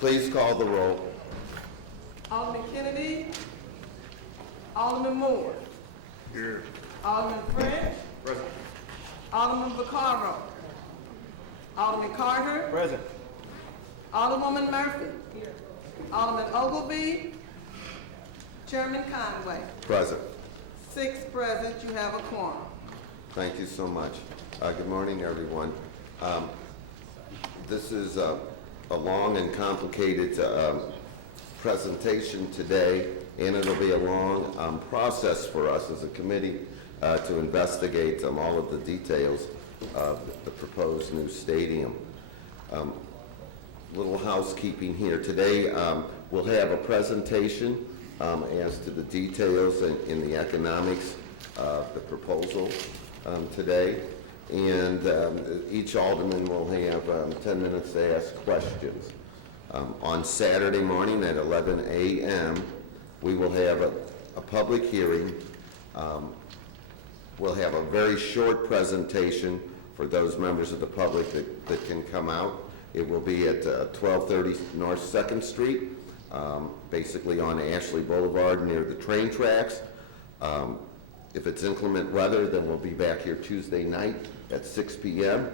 Please call the roll. Alderman Kennedy. Alderman Moore. Here. Alderman French. Present. Alderman Vaccaro. Alderman Carter. Present. Alderwoman Murphy. Alderman Ogilvy. Chairman Conway. Present. 6 present, you have a quorum. Thank you so much. Good morning, everyone. This is a long and complicated presentation today, and it'll be a long process for us as a committee to investigate all of the details of the proposed new stadium. Little housekeeping here. Today, we'll have a presentation as to the details in the economics of the proposal today. And each alderman will have 10 minutes to ask questions. On Saturday morning at 11 a.m., we will have a public hearing. We'll have a very short presentation for those members of the public that can come out. It will be at 1230 North 2nd Street, basically on Ashley Boulevard near the train tracks. If it's inclement weather, then we'll be back here Tuesday night at 6 p.m.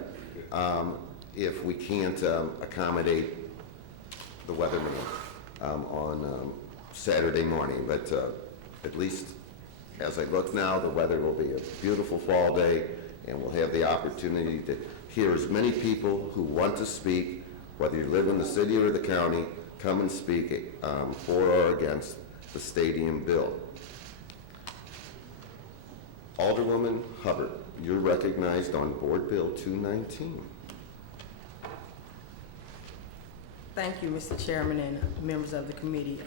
If we can't accommodate the weatherman on Saturday morning. But at least as I look now, the weather will be a beautiful fall day, and we'll have the opportunity to hear as many people who want to speak, whether you live in the city or the county, come and speak for or against the stadium bill. Alderwoman Hubbard, you're recognized on Board Bill 219. Thank you, Mr. Chairman and members of the committee.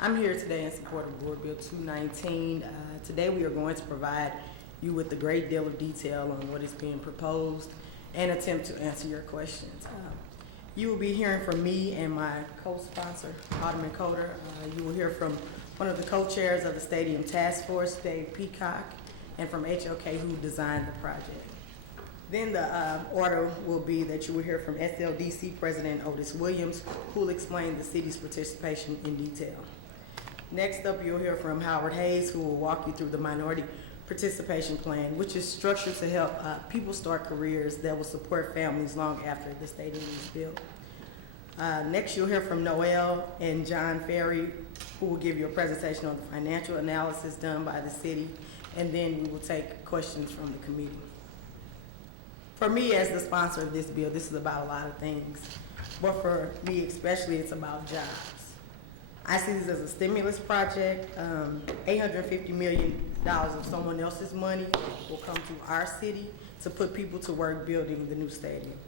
I'm here today in support of Board Bill 219. Today we are going to provide you with a great deal of detail on what is being proposed and attempt to answer your questions. You will be hearing from me and my co-sponsor, Alderman Coder. You will hear from one of the co-chairs of the Stadium Task Force, Dave Peacock, and from HOK, who designed the project. Then the order will be that you will hear from SLDC President Otis Williams, who will explain the city's participation in detail. Next up, you'll hear from Howard Hayes, who will walk you through the Minority Participation Plan, which is structured to help people start careers that will support families long after the stadium is built. Next, you'll hear from Noel and John Ferry, who will give you a presentation on the financial analysis done by the city, and then we will take questions from the committee. For me, as the sponsor of this bill, this is about a lot of things, but for me especially, it's about jobs. I see this as a stimulus project. $850 million of someone else's money will come to our city to put people to work building the new stadium.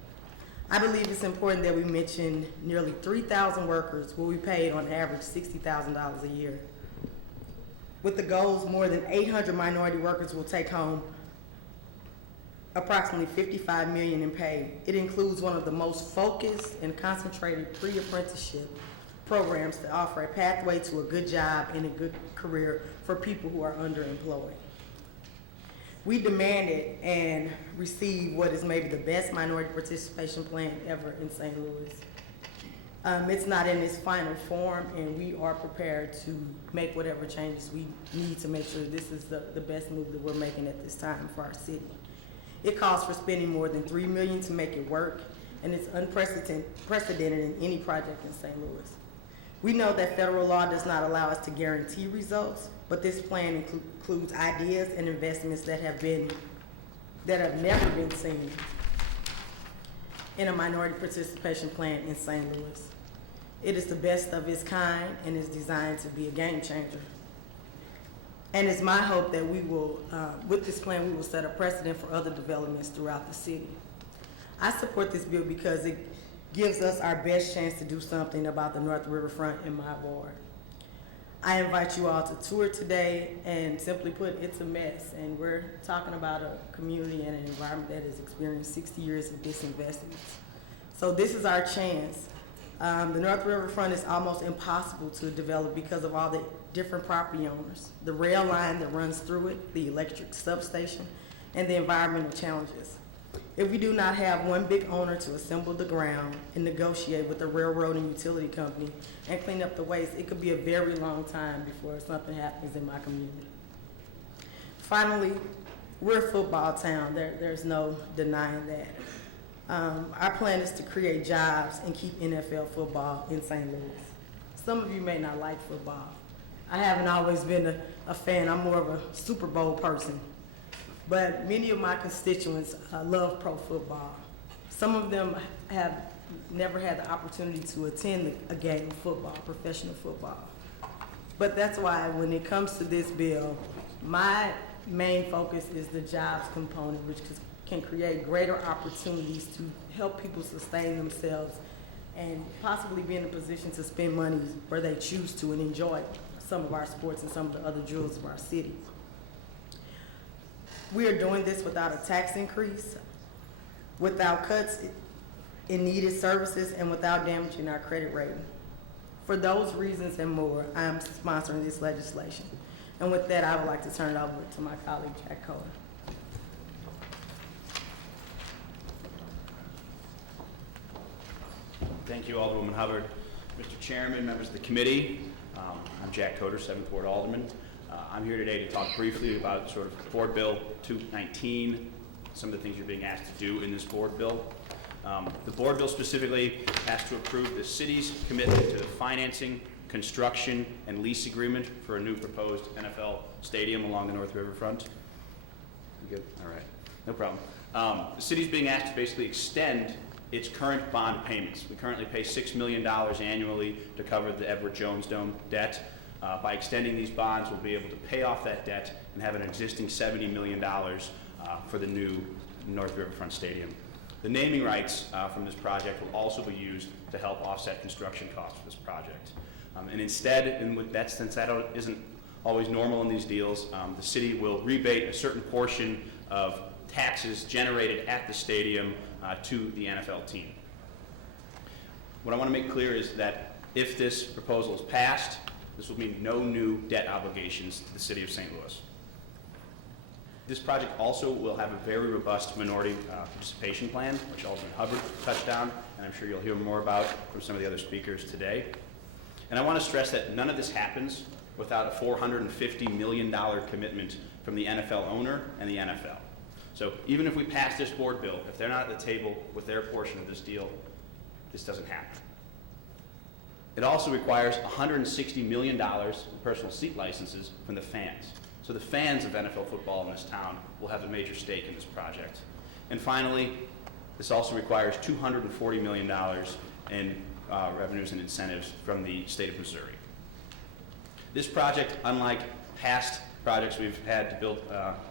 I believe it's important that we mention nearly 3,000 workers will be paid on average $60,000 a year. With the goals, more than 800 minority workers will take home approximately $55 million in pay. It includes one of the most focused and concentrated pre-apprenticeship programs to offer a pathway to a good job and a good career for people who are underemployed. We demanded and received what is maybe the best minority participation plan ever in St. Louis. It's not in its final form, and we are prepared to make whatever changes we need to make sure this is the best move that we're making at this time for our city. It calls for spending more than $3 million to make it work, and it's unprecedented in any project in St. Louis. We know that federal law does not allow us to guarantee results, but this plan includes ideas and investments that have never been seen in a minority participation plan in St. Louis. It is the best of its kind and is designed to be a game changer. And it's my hope that we will, with this plan, we will set a precedent for other developments throughout the city. I support this bill because it gives us our best chance to do something about the North Riverfront in my ward. I invite you all to tour today, and simply put, it's a mess. And we're talking about a community and an environment that has experienced 60 years of disinvestment. So this is our chance. The North Riverfront is almost impossible to develop because of all the different property owners, the rail line that runs through it, the electric substation, and the environmental challenges. If we do not have one big owner to assemble the ground and negotiate with the railroad and utility company and clean up the waste, it could be a very long time before something happens in my community. Finally, we're a football town. There's no denying that. Our plan is to create jobs and keep NFL football in St. Louis. Some of you may not like football. I haven't always been a fan. I'm more of a Super Bowl person. But many of my constituents love pro football. Some of them have never had the opportunity to attend a game of football, professional football. But that's why when it comes to this bill, my main focus is the jobs component, which can create greater opportunities to help people sustain themselves and possibly be in a position to spend money where they choose to and enjoy some of our sports and some of the other jewels of our city. We are doing this without a tax increase, without cuts in needed services, and without damaging our credit rating. For those reasons and more, I am sponsoring this legislation. And with that, I would like to turn it over to my colleague, Jack Coder. Thank you, Alderwoman Hubbard. Mr. Chairman, members of the committee, I'm Jack Coder, 7th Ward Alderman. I'm here today to talk briefly about sort of Board Bill 219, some of the things you're being asked to do in this board bill. The board bill specifically asks to approve the city's commitment to the financing, construction, and lease agreement for a new proposed NFL stadium along the North Riverfront. You good? All right, no problem. The city's being asked to basically extend its current bond payments. We currently pay $6 million annually to cover the Edward Jones Dome debt. By extending these bonds, we'll be able to pay off that debt and have an existing $70 million for the new North Riverfront Stadium. The naming rights from this project will also be used to help offset construction costs for this project. And instead, since that isn't always normal in these deals, the city will rebate a certain portion of taxes generated at the stadium to the NFL team. What I want to make clear is that if this proposal is passed, this will mean no new debt obligations to the city of St. Louis. This project also will have a very robust minority participation plan, which Alderman Hubbard touched on, and I'm sure you'll hear more about from some of the other speakers today. And I want to stress that none of this happens without a $450 million commitment from the NFL owner and the NFL. So even if we pass this board bill, if they're not at the table with their portion of this deal, this doesn't happen. It also requires $160 million in personal seat licenses from the fans. So the fans of NFL football in this town will have a major stake in this project. And finally, this also requires $240 million in revenues and incentives from the state of Missouri. This project, unlike past projects we've had to build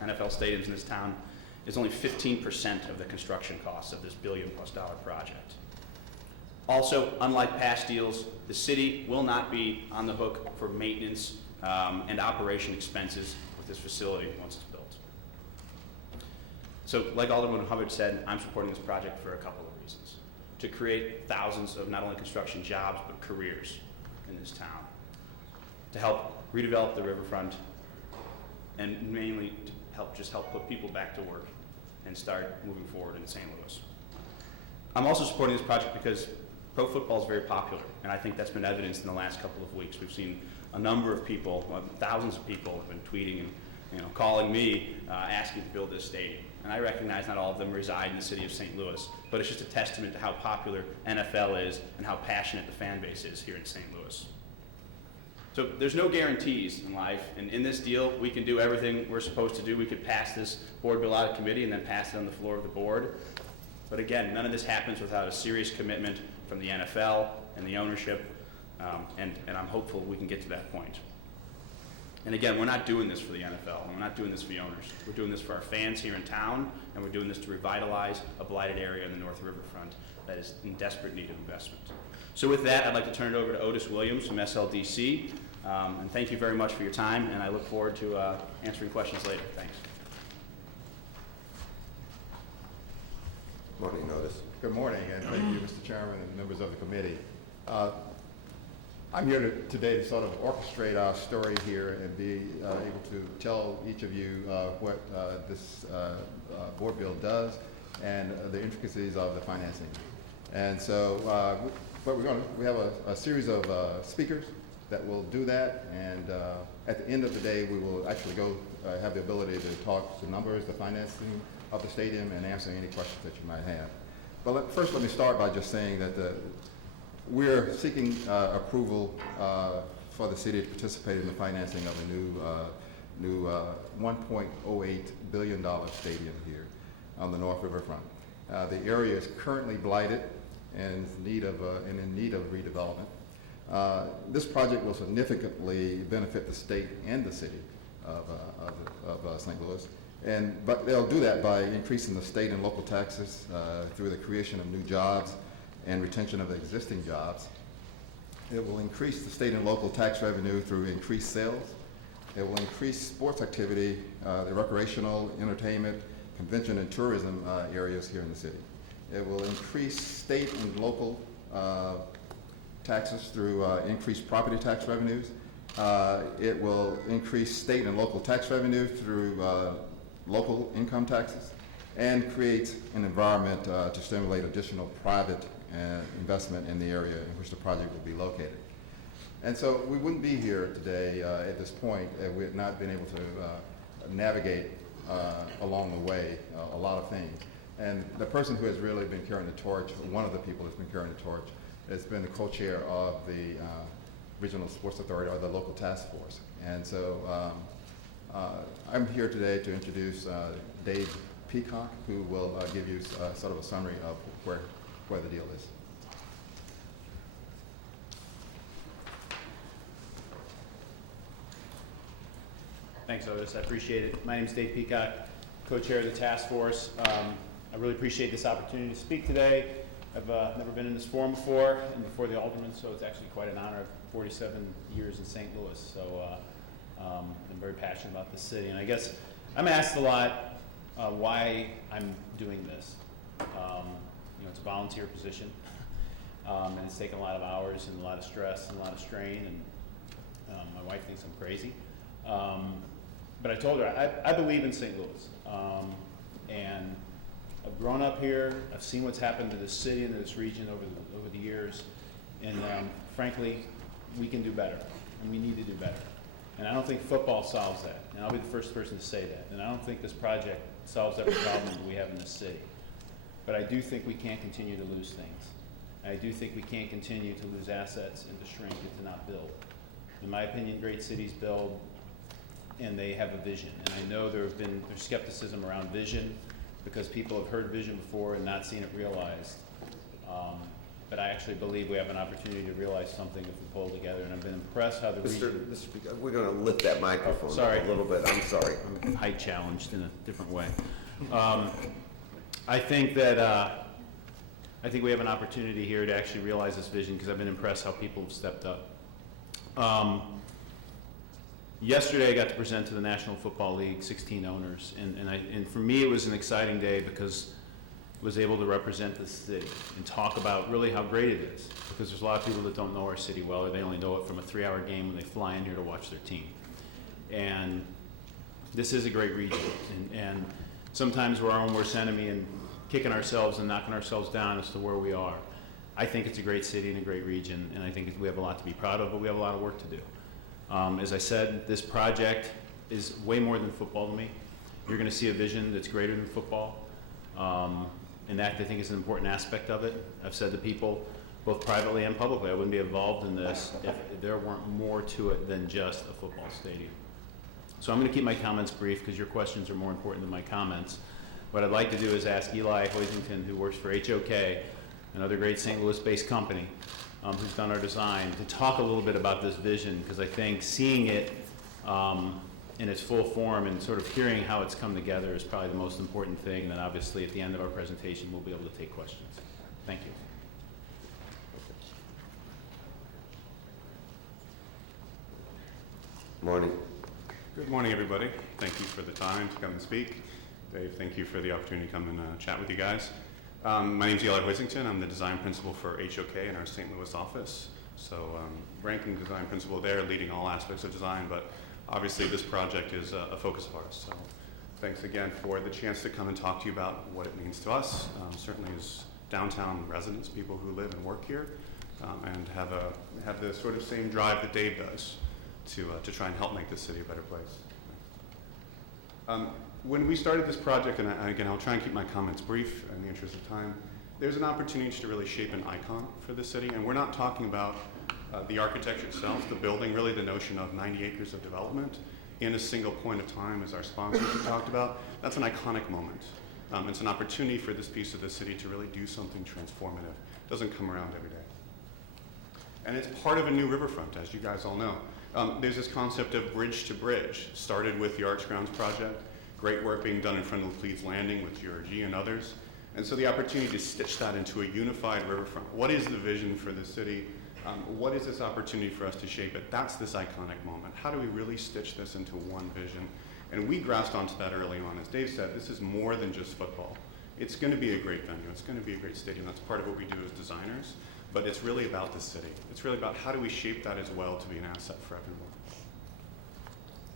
NFL stadiums in this town, is only 15% of the construction costs of this $1 billion+ project. Also, unlike past deals, the city will not be on the hook for maintenance and operation expenses with this facility once it's built. So, like Alderman Hubbard said, I'm supporting this project for a couple of reasons. To create thousands of not only construction jobs, but careers in this town. To help redevelop the riverfront, and mainly to help put people back to work and start moving forward in St. Louis. I'm also supporting this project because pro football is very popular, and I think that's been evidenced in the last couple of weeks. We've seen a number of people, thousands of people have been tweeting and calling me asking to build this stadium. And I recognize not all of them reside in the city of St. Louis, but it's just a testament to how popular NFL is and how passionate the fan base is here in St. Louis. So there's no guarantees in life, and in this deal, we can do everything we're supposed to do. We could pass this board bill out of committee and then pass it on the floor of the board. But again, none of this happens without a serious commitment from the NFL and the ownership, and I'm hopeful we can get to that point. And again, we're not doing this for the NFL, and we're not doing this for the owners. We're doing this for our fans here in town, and we're doing this to revitalize a blighted area in the North Riverfront that is in desperate need of investment. So with that, I'd like to turn it over to Otis Williams from SLDC, and thank you very much for your time, and I look forward to answering questions later. Thanks. Morning, Otis. Good morning, and thank you, Mr. Chairman and members of the committee. I'm here today to sort of orchestrate our story here and be able to tell each of you what this board bill does and the intricacies of the financing. And so, we have a series of speakers that will do that, and at the end of the day, we will actually have the ability to talk to numbers, the financing of the stadium, and answer any questions that you might have. But first, let me start by just saying that we're seeking approval for the city to participate in the financing of a new $1.08 billion stadium here on the North Riverfront. The area is currently blighted and in need of redevelopment. This project will significantly benefit the state and the city of St. Louis, but they'll do that by increasing the state and local taxes through the creation of new jobs and retention of the existing jobs. It will increase the state and local tax revenue through increased sales. It will increase sports activity, the recreational, entertainment, convention and tourism areas here in the city. It will increase state and local taxes through increased property tax revenues. It will increase state and local tax revenue through local income taxes, and create an environment to stimulate additional private investment in the area in which the project will be located. And so we wouldn't be here today at this point if we had not been able to navigate along the way a lot of things. And the person who has really been carrying the torch, one of the people that's been carrying the torch, has been the co-chair of the Regional Sports Authority, or the local task force. And so I'm here today to introduce Dave Peacock, who will give you sort of a summary of where the deal is. Thanks, Otis. I appreciate it. My name is Dave Peacock, co-chair of the task force. I really appreciate this opportunity to speak today. I've never been in this forum before, and before the alderman, so it's actually quite an honor. I've 47 years in St. Louis, so I'm very passionate about this city. And I guess I'm asked a lot why I'm doing this. It's a volunteer position, and it's taken a lot of hours and a lot of stress and a lot of strain, and my wife thinks I'm crazy. But I told her I believe in St. Louis, and I've grown up here. I've seen what's happened to this city and to this region over the years, and frankly, we can do better, and we need to do better. And I don't think football solves that, and I'll be the first person to say that. And I don't think this project solves every problem that we have in this city. But I do think we can't continue to lose things. I do think we can't continue to lose assets and to shrink and to not build. In my opinion, great cities build, and they have a vision. And I know there's skepticism around vision because people have heard vision before and not seen it realized. But I actually believe we have an opportunity to realize something if we pull together. And I've been impressed how the region... Mr. Speaker, we're going to lift that microphone up a little bit. I'm sorry. I'm height challenged in a different way. I think we have an opportunity here to actually realize this vision because I've been impressed how people have stepped up. Yesterday, I got to present to the National Football League 16 owners, and for me, it was an exciting day because I was able to represent the city and talk about really how great it is. Because there's a lot of people that don't know our city well, or they only know it from a 3-hour game when they fly in here to watch their team. And this is a great region, and sometimes we're our own worst enemy and kicking ourselves and knocking ourselves down as to where we are. I think it's a great city and a great region, and I think we have a lot to be proud of, but we have a lot of work to do. As I said, this project is way more than football to me. You're going to see a vision that's greater than football, and that I think is an important aspect of it. I've said to people, both privately and publicly, I wouldn't be involved in this if there weren't more to it than just a football stadium. So I'm going to keep my comments brief because your questions are more important than my comments. What I'd like to do is ask Eli Hoisington, who works for HOK, another great St. Louis-based company, who's done our design, to talk a little bit about this vision, because I think seeing it in its full form and sort of hearing how it's come together is probably the most important thing. And then obviously at the end of our presentation, we'll be able to take questions. Thank you. Morning. Good morning, everybody. Thank you for the time to come and speak. Dave, thank you for the opportunity to come and chat with you guys. My name is Eli Hoisington. I'm the design principal for HOK in our St. Louis office. So ranking design principal there, leading all aspects of design, but obviously this project is a focus of ours. So Thanks again for the chance to come and talk to you about what it means to us, certainly as downtown residents, people who live and work here, and have the sort of same drive that Dave does to try and help make this city a better place. When we started this project, and again, I'll try and keep my comments brief in the interest of time, there's an opportunity to really shape an icon for the city, and we're not talking about the architecture itself, the building, really the notion of 90 acres of development in a single point of time, as our sponsors have talked about. That's an iconic moment. It's an opportunity for this piece of the city to really do something transformative. It doesn't come around every day. And it's part of a new riverfront, as you guys all know. There's this concept of bridge to bridge, started with the Arts Grounds project, great work being done in front of the Leeds Landing with GRG and others. And so the opportunity to stitch that into a unified riverfront. What is the vision for the city? What is this opportunity for us to shape it? That's this iconic moment. How do we really stitch this into one vision? And we grasped onto that early on. As Dave said, this is more than just football. It's going to be a great venue. It's going to be a great stadium. That's part of what we do as designers. But it's really about the city. It's really about how do we shape that as well to be an asset for everyone.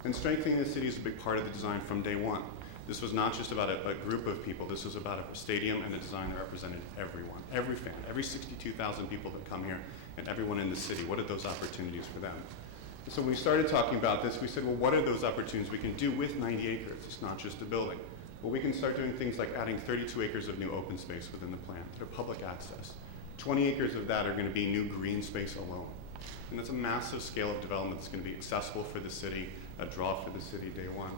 And strengthening the city is a big part of the design from day one. This was not just about a group of people. This was about a stadium and a design that represented everyone, every fan, every 62,000 people that come here, and everyone in the city. What are those opportunities for them? So when we started talking about this, we said, well, what are those opportunities we can do with 90 acres? It's not just a building. Well, we can start doing things like adding 32 acres of new open space within the plan that are public access. 20 acres of that are going to be new green space alone. And that's a massive scale of development that's going to be accessible for the city, a draw for the city day one.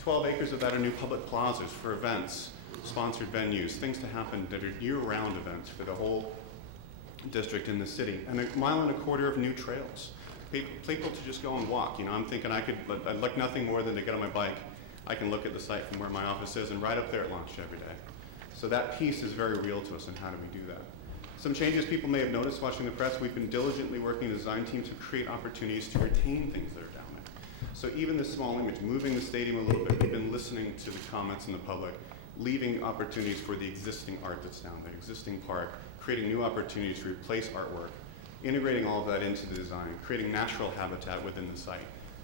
12 acres of that are new public plazas for events, sponsored venues, things to happen that are year-round events for the whole district in the city, and 1.25 miles of new trails. People to just go and walk. You know, I'm thinking I'd like nothing more than to get on my bike. I can look at the site from where my office is and right up there at lunch every day. So that piece is very real to us, and how do we do that? Some changes people may have noticed watching the press, we've been diligently working the design team to create opportunities to retain things that are down there. So even this small image, moving the stadium a little bit, we've been listening to the comments in the public, leaving opportunities for the existing art that's down there, existing park, creating new opportunities to replace artwork, integrating all of that into the design, creating natural habitat within the site.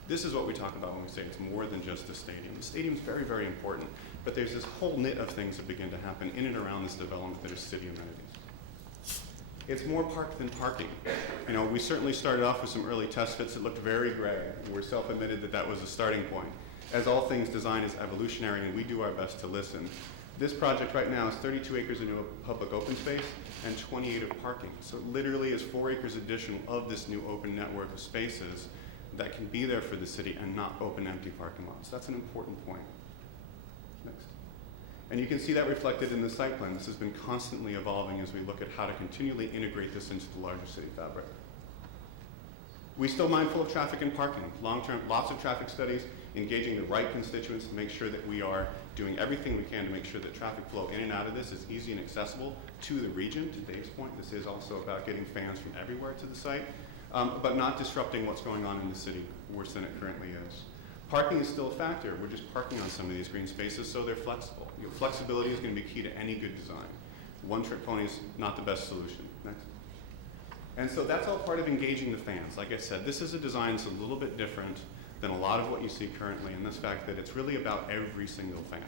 This is what we talk about when we say it's more than just a stadium. The stadium's very, very important, but there's this whole knit of things that begin to happen in and around this development that are city amenities. It's more park than parking. You know, we certainly started off with some early test fits that looked very gray. We're self-admitted that that was a starting point. As all things design is evolutionary, and we do our best to listen. This project right now is 32 acres of new public open space and 28 of parking. So it literally is 4 acres additional of this new open network of spaces that can be there for the city and not open empty parking lots. That's an important point. Next. And you can see that reflected in the site plan. This has been constantly evolving as we look at how to continually integrate this into the larger city fabric. We're still mindful of traffic and parking. Long-term, lots of traffic studies, engaging the right constituents to make sure that we are doing everything we can to make sure that traffic flow in and out of this is easy and accessible to the region. To Dave's point, this is also about getting fans from everywhere to the site, but not disrupting what's going on in the city worse than it currently is. Parking is still a factor. We're just parking on some of these green spaces, so they're flexible. You know, flexibility is going to be key to any good design. One-trick pony is not the best solution. Next. And so that's all part of engaging the fans. Like I said, this is a design that's a little bit different than a lot of what you see currently in this fact that it's really about every single fan.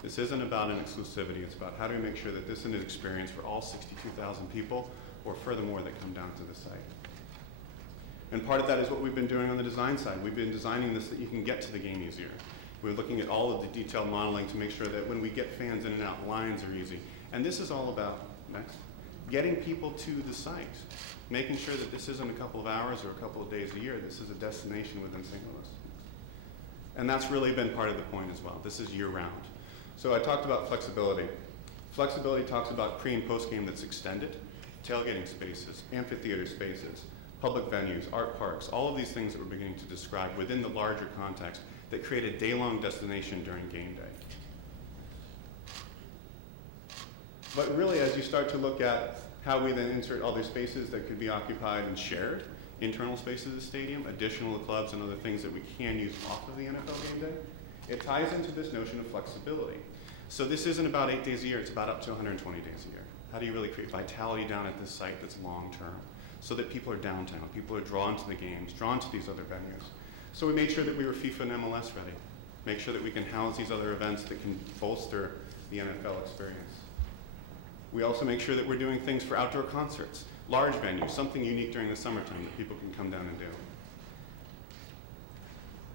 This isn't about an exclusivity. It's about how do we make sure that this is an experience for all 62,000 people or furthermore that come down to the site. And part of that is what we've been doing on the design side. We've been designing this that you can get to the game easier. We're looking at all of the detailed modeling to make sure that when we get fans in and out, lines are easy. And this is all about, next, getting people to the site, making sure that this isn't a couple of hours or a couple of days a year. This is a destination within St. Louis. And that's really been part of the point as well. This is year-round. So I talked about flexibility. Flexibility talks about pre- and post-game that's extended, tailgating spaces, amphitheater spaces, public venues, art parks, all of these things that we're beginning to describe within the larger context that create a day-long destination during game day. But really, as you start to look at how we then insert other spaces that could be occupied and shared, internal spaces of the stadium, additional clubs and other things that we can use off of the NFL game day, it ties into this notion of flexibility. So this isn't about 8 days a year, it's about up to 120 days a year. How do you really create vitality down at this site that's long-term so that people are downtown, people are drawn to the games, drawn to these other venues. So we made sure that we were FIFA and MLS ready. make sure that we can house these other events that can bolster the NFL experience. We also make sure that we're doing things for outdoor concerts, large venues, something unique during the summertime that people can come down and do.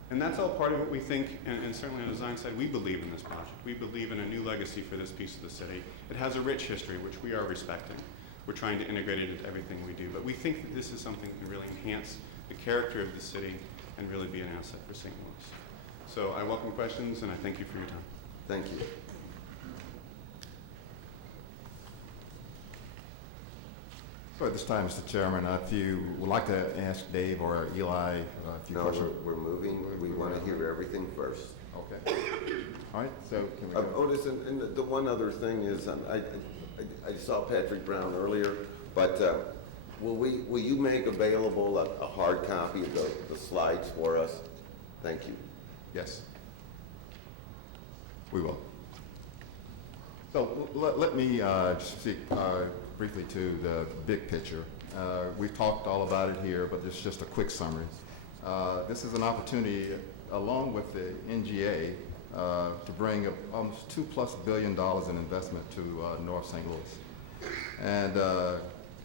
And that's all part of what we think, and certainly on the design side, we believe in this project. We believe in a new legacy for this piece of the city. It has a rich history, which we are respecting. We're trying to integrate it into everything we do. But we think that this is something that can really enhance the character of the city and really be an asset for St. Louis. So I welcome questions, and I thank you for your time. Thank you. So at this time, Mr. Chairman, if you would like to ask Dave or Eli a few No, questions. we're moving. We want to hear everything first. Okay. All right, so can we go? Otis, and the one other thing is, I saw Patrick Brown earlier, but will you make available a hard copy of the slides for us? Thank you. Yes. We will. So let me just speak briefly to the big picture. We've talked all about it here, but it's just a quick summary. This is an opportunity, along with the NGA, to bring almost $2+ billion in investment to North St. Louis. And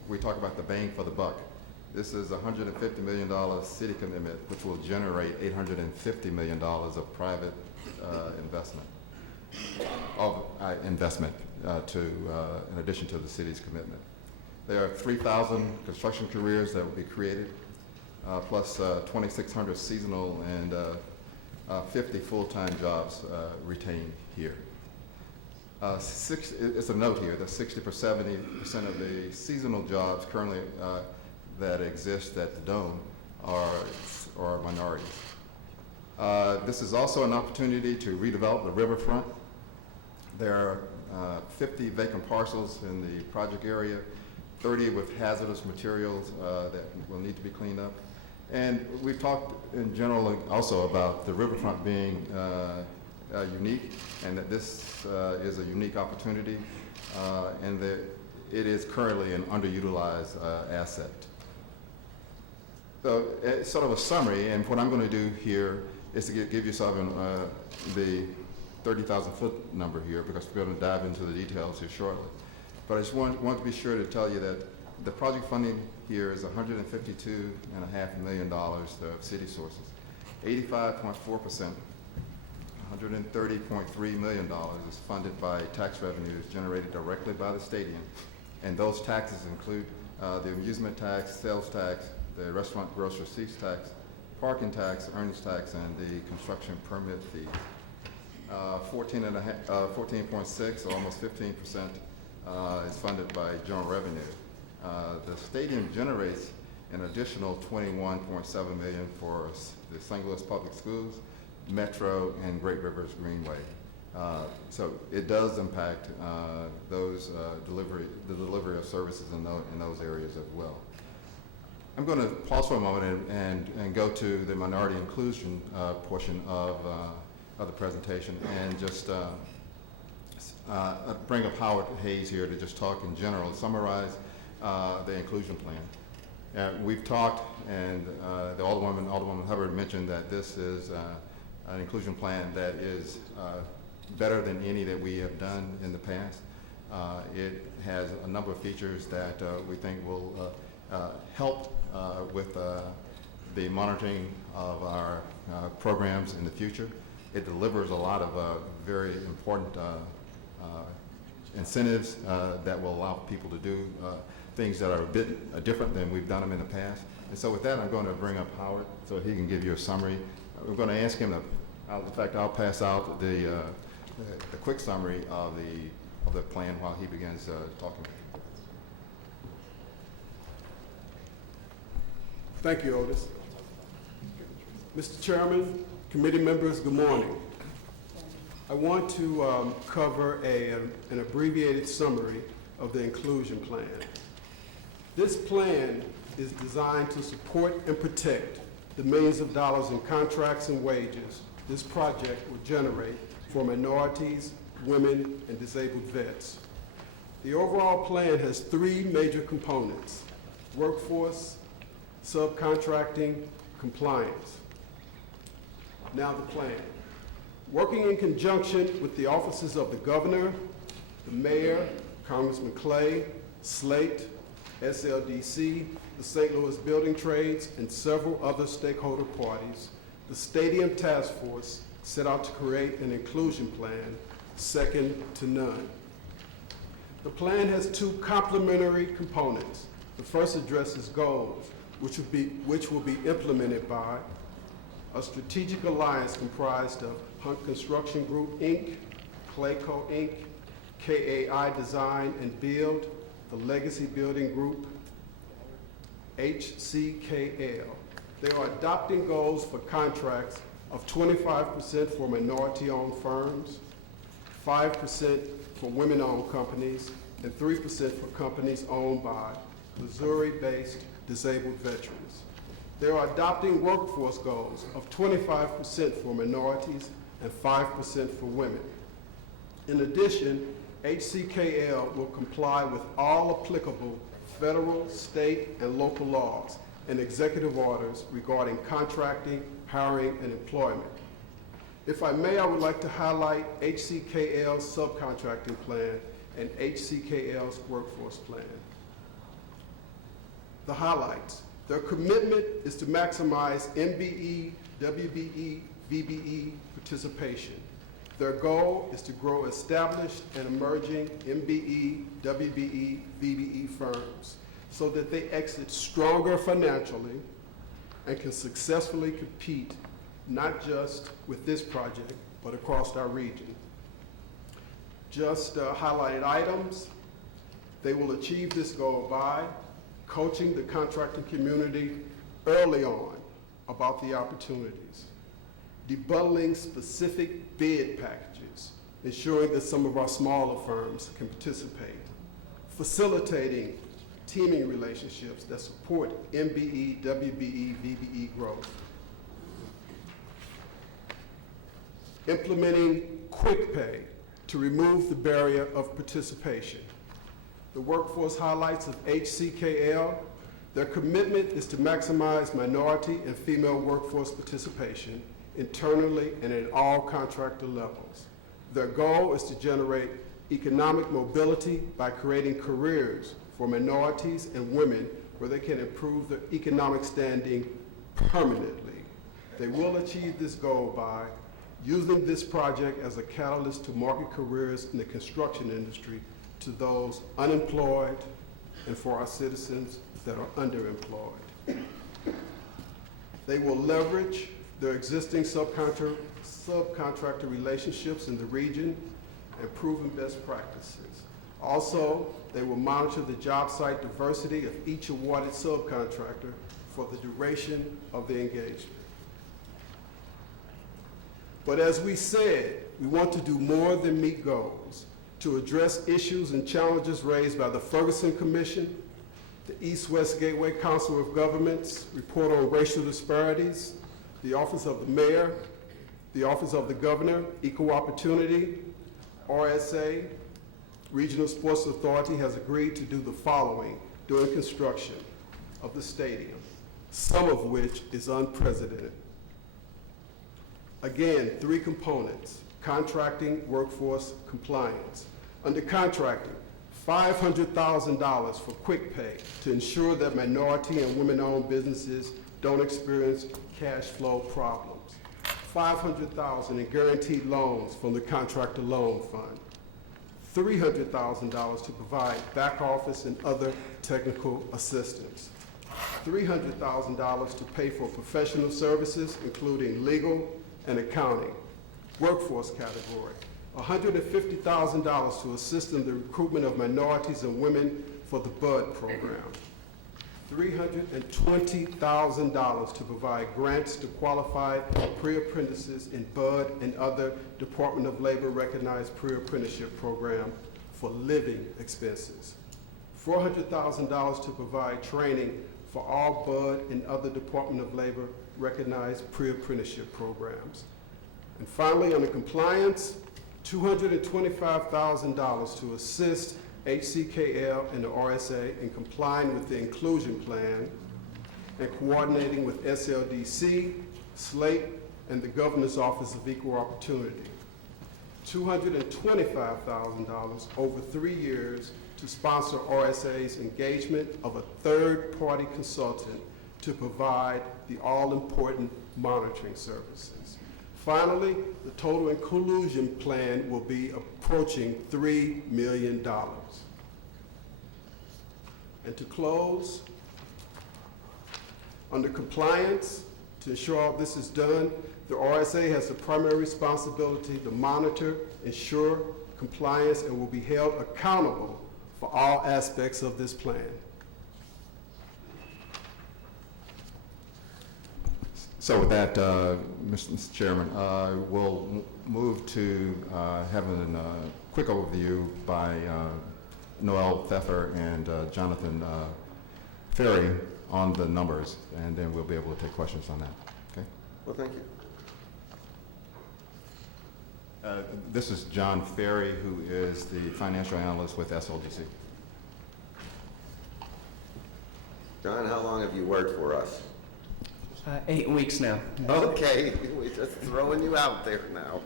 we talk about the bang for the buck. This is a $150 million city commitment, which will generate $850 million of private investment. In addition to the city's commitment. There are 3,000 construction careers that will be created, plus 2,600 seasonal and 50 full-time jobs retained here. It's a note here that 70% of the seasonal jobs currently that exist at the Dome are minorities. This is also an opportunity to redevelop the Riverfront. There are 50 vacant parcels in the project area, 30 with hazardous materials that will need to be cleaned up. And we've talked in general also about the Riverfront being unique, and that this is a unique opportunity, and that it is currently an underutilized asset. So it's sort of a summary, and what I'm going to do here is to give you some the 30,000 foot number here, because we're going to dive into the details here shortly. But I just want to be sure to tell you that the project funding here is $152.5 million of city sources. 85.4%, $130.3 million is funded by tax revenues generated directly by the stadium. And those taxes include the amusement tax, sales tax, the restaurant gross receipts tax, parking tax, earnings tax, and the construction permit fees. 14.6, almost 15%, is funded by general revenue. The stadium generates an additional $21.7 million for the St. Louis Public Schools, Metro, and Great Rivers Greenway. So it does impact the delivery of services in those areas as well. I'm going to pause for a moment and go to the minority inclusion portion of the presentation, and just bring up Howard Hayes here to just talk in general, summarize the inclusion plan. We've talked, and the Alderwoman Hubbard mentioned that this is an inclusion plan that is better than any that we have done in the past. It has a number of features that we think will help with the monitoring of our programs in the future. It delivers a lot of very important incentives that will allow people to do things that are a bit different than we've done them in the past. And so with that, I'm going to bring up Howard so he can give you a summary. We're going to ask him to, in fact, I'll pass out the quick summary of the plan while he begins talking. Thank you, Otis. Mr. Chairman, committee members, good morning. I want to cover an abbreviated summary of the inclusion plan. This plan is designed to support and protect the millions of dollars in contracts and wages this project will generate for minorities, women, and disabled vets. The overall plan has three major components: workforce, subcontracting, compliance. Now the plan. Working in conjunction with the offices of the governor, the mayor, Congressman Clay, Slate, SLDC, the St. Louis Building Trades, and several other stakeholder parties, the Stadium Task Force set out to create an inclusion plan second to none. The plan has two complementary components. The first addresses goals, which will be implemented by a strategic alliance comprised of Hunt Construction Group, Inc., Clayco, Inc., KAI Design and Build, the Legacy Building Group, HCKL. They are adopting goals for contracts of 25% for minority-owned firms, 5% for women-owned companies, and 3% for companies owned by Missouri-based disabled veterans. They are adopting workforce goals of 25% for minorities and 5% for women. In addition, HCKL will comply with all applicable federal, state, and local laws and executive orders regarding contracting, hiring, and employment. If I may, I would like to highlight HCKL's subcontracting plan and HCKL's workforce plan. The highlights. Their commitment is to maximize MBE, WBE, VBE participation. Their goal is to grow established and emerging MBE, WBE, VBE firms so that they exit stronger financially and can successfully compete not just with this project, but across our region. Just highlighted items. They will achieve this goal by coaching the contracting community early on about the opportunities, debundling specific bid packages, ensuring that some of our smaller firms can participate, facilitating teaming relationships that support MBE, WBE, VBE growth, implementing quick pay to remove the barrier of participation. The workforce highlights of HCKL. Their commitment is to maximize minority and female workforce participation internally and at all contractor levels. Their goal is to generate economic mobility by creating careers for minorities and women where they can improve their economic standing permanently. They will achieve this goal by using this project as a catalyst to market careers in the construction industry to those unemployed and for our citizens that are underemployed. They will leverage their existing subcontractor relationships in the region and proven best practices. Also, they will monitor the job site diversity of each awarded subcontractor for the duration of the engagement. But as we said, we want to do more than meet goals to address issues and challenges raised by the Ferguson Commission, the East-West Gateway Council of Governments report on racial disparities, the Office of the Mayor, the Office of the Governor, Equal Opportunity, RSA, Regional Sports Authority has agreed to do the following during construction of the stadium, some of which is unprecedented. Again, 3 components: contracting, workforce, compliance. Under contracting, $500,000 for quick pay to ensure that minority and women-owned businesses don't experience cash flow problems. $500,000 in guaranteed loans from the Contractor Loan Fund. $300,000 to provide back office and other technical assistance. $300,000 to pay for professional services, including legal and accounting. Workforce category, $150,000 to assist in the recruitment of minorities and women for the BUD program. $320,000 to provide grants to qualified pre-apprentices in BUD and other Department of Labor recognized pre-apprenticeship program for living expenses. $400,000 to provide training for all BUD and other Department of Labor recognized pre-apprenticeship programs. And finally, under compliance, $225,000 to assist HCKL and the RSA in complying with the inclusion plan and coordinating with SLDC, Slate, and the Governor's Office of Equal Opportunity. $225,000 over 3 years to sponsor RSA's engagement of a third-party consultant to provide the all-important monitoring services. Finally, the total inclusion plan will be approaching $3 million. And to close, under compliance, to ensure all this is done, the RSA has the primary responsibility to monitor, ensure compliance, and will be held accountable for all aspects of this plan. So with that, Mr. Chairman, we'll move to having a quick overview by Noel Pfeffer and Jonathan Ferry on the numbers, and then we'll be able to take questions on that. Okay? Well, thank you. This is John Ferry, who is the financial analyst with SLDC. John, how long have you worked for us? 8 weeks now. Okay, we're just throwing you out there now.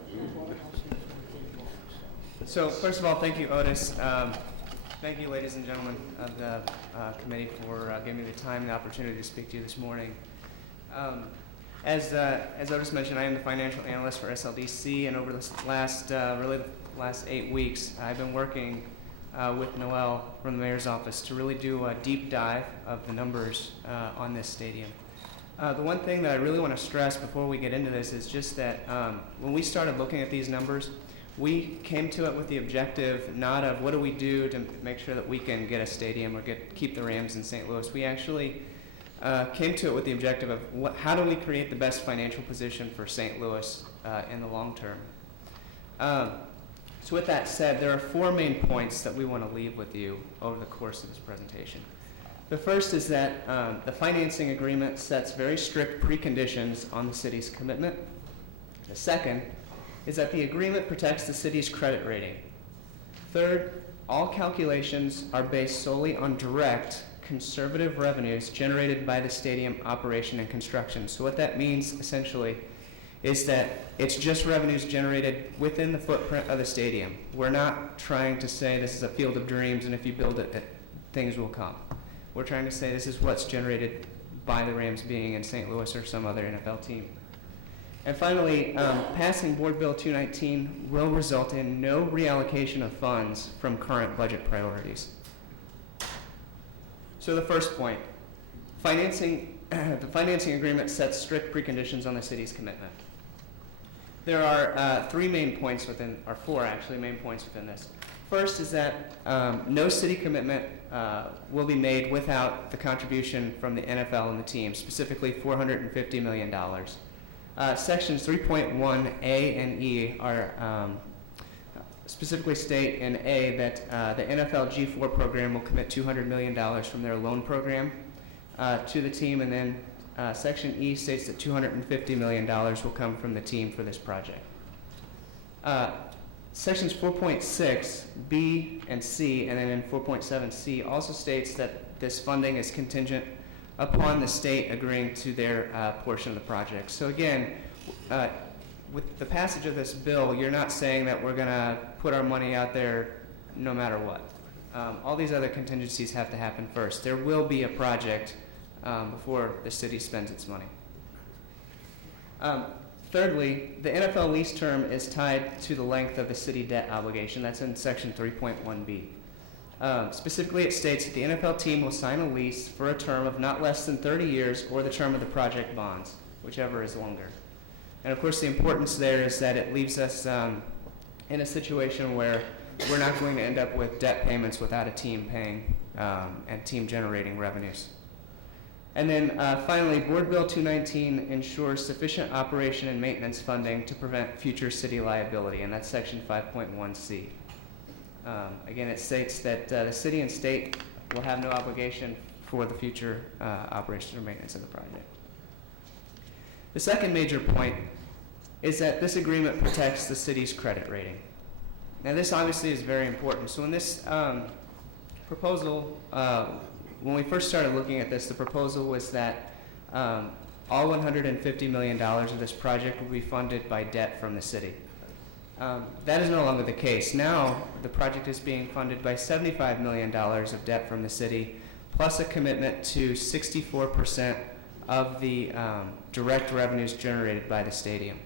So first of all, thank you, Otis. Thank you, ladies and gentlemen of the committee, for giving me the time and the opportunity to speak to you this morning. As Otis mentioned, I am the financial analyst for SLDC, and over the last 8 weeks, I've been working with Noel from the mayor's office to really do a deep dive of the numbers on this stadium. The one thing that I really want to stress before we get into this is just that when we started looking at these numbers, we came to it with the objective not of what do we do to make sure that we can get a stadium or keep the Rams in St. Louis. We actually came to it with the objective of how do we create the best financial position for St. Louis in the long term. So with that said, there are 4 main points that we want to leave with you over the course of this presentation. The first is that the financing agreement sets very strict preconditions on the city's commitment. The second is that the agreement protects the city's credit rating. Third, all calculations are based solely on direct, conservative revenues generated by the stadium operation and construction. So what that means, essentially, is that it's just revenues generated within the footprint of the stadium. We're not trying to say this is a field of dreams and if you build it, things will come. We're trying to say this is what's generated by the Rams being in St. Louis or some other NFL team. And finally, passing Board Bill 219 will result in no reallocation of funds from current budget priorities. So the first point, financing, the financing agreement sets strict preconditions on the city's commitment. There are 4 main points within this. First is that no city commitment will be made without the contribution from the NFL and the team, specifically $450 million. Sections 3.1A and E are specifically state in A that the NFL G4 program will commit $200 million from their loan program to the team, and then Section E states that $250 million will come from the team for this project. Sections 4.6, B and C, and then in 4.7C also states that this funding is contingent upon the state agreeing to their portion of the project. So again, with the passage of this bill, you're not saying that we're going to put our money out there no matter what. All these other contingencies have to happen first. There will be a project before the city spends its money. Thirdly, the NFL lease term is tied to the length of the city debt obligation. That's in Section 3.1B. Specifically, it states that the NFL team will sign a lease for a term of not less than 30 years or the term of the project bonds, whichever is longer. And of course, the importance there is that it leaves us in a situation where we're not going to end up with debt payments without a team paying and team generating revenues. And then finally, Board Bill 219 ensures sufficient operation and maintenance funding to prevent future city liability, and that's Section 5.1C. Again, it states that the city and state will have no obligation for the future operation or maintenance of the project. The second major point is that this agreement protects the city's credit rating. Now, this obviously is very important. So in this proposal, when we first started looking at this, the proposal was that all $150 million of this project will be funded by debt from the city. That is no longer the case. Now, the project is being funded by $75 million of debt from the city, plus a commitment to 64% of the direct revenues generated by the stadium.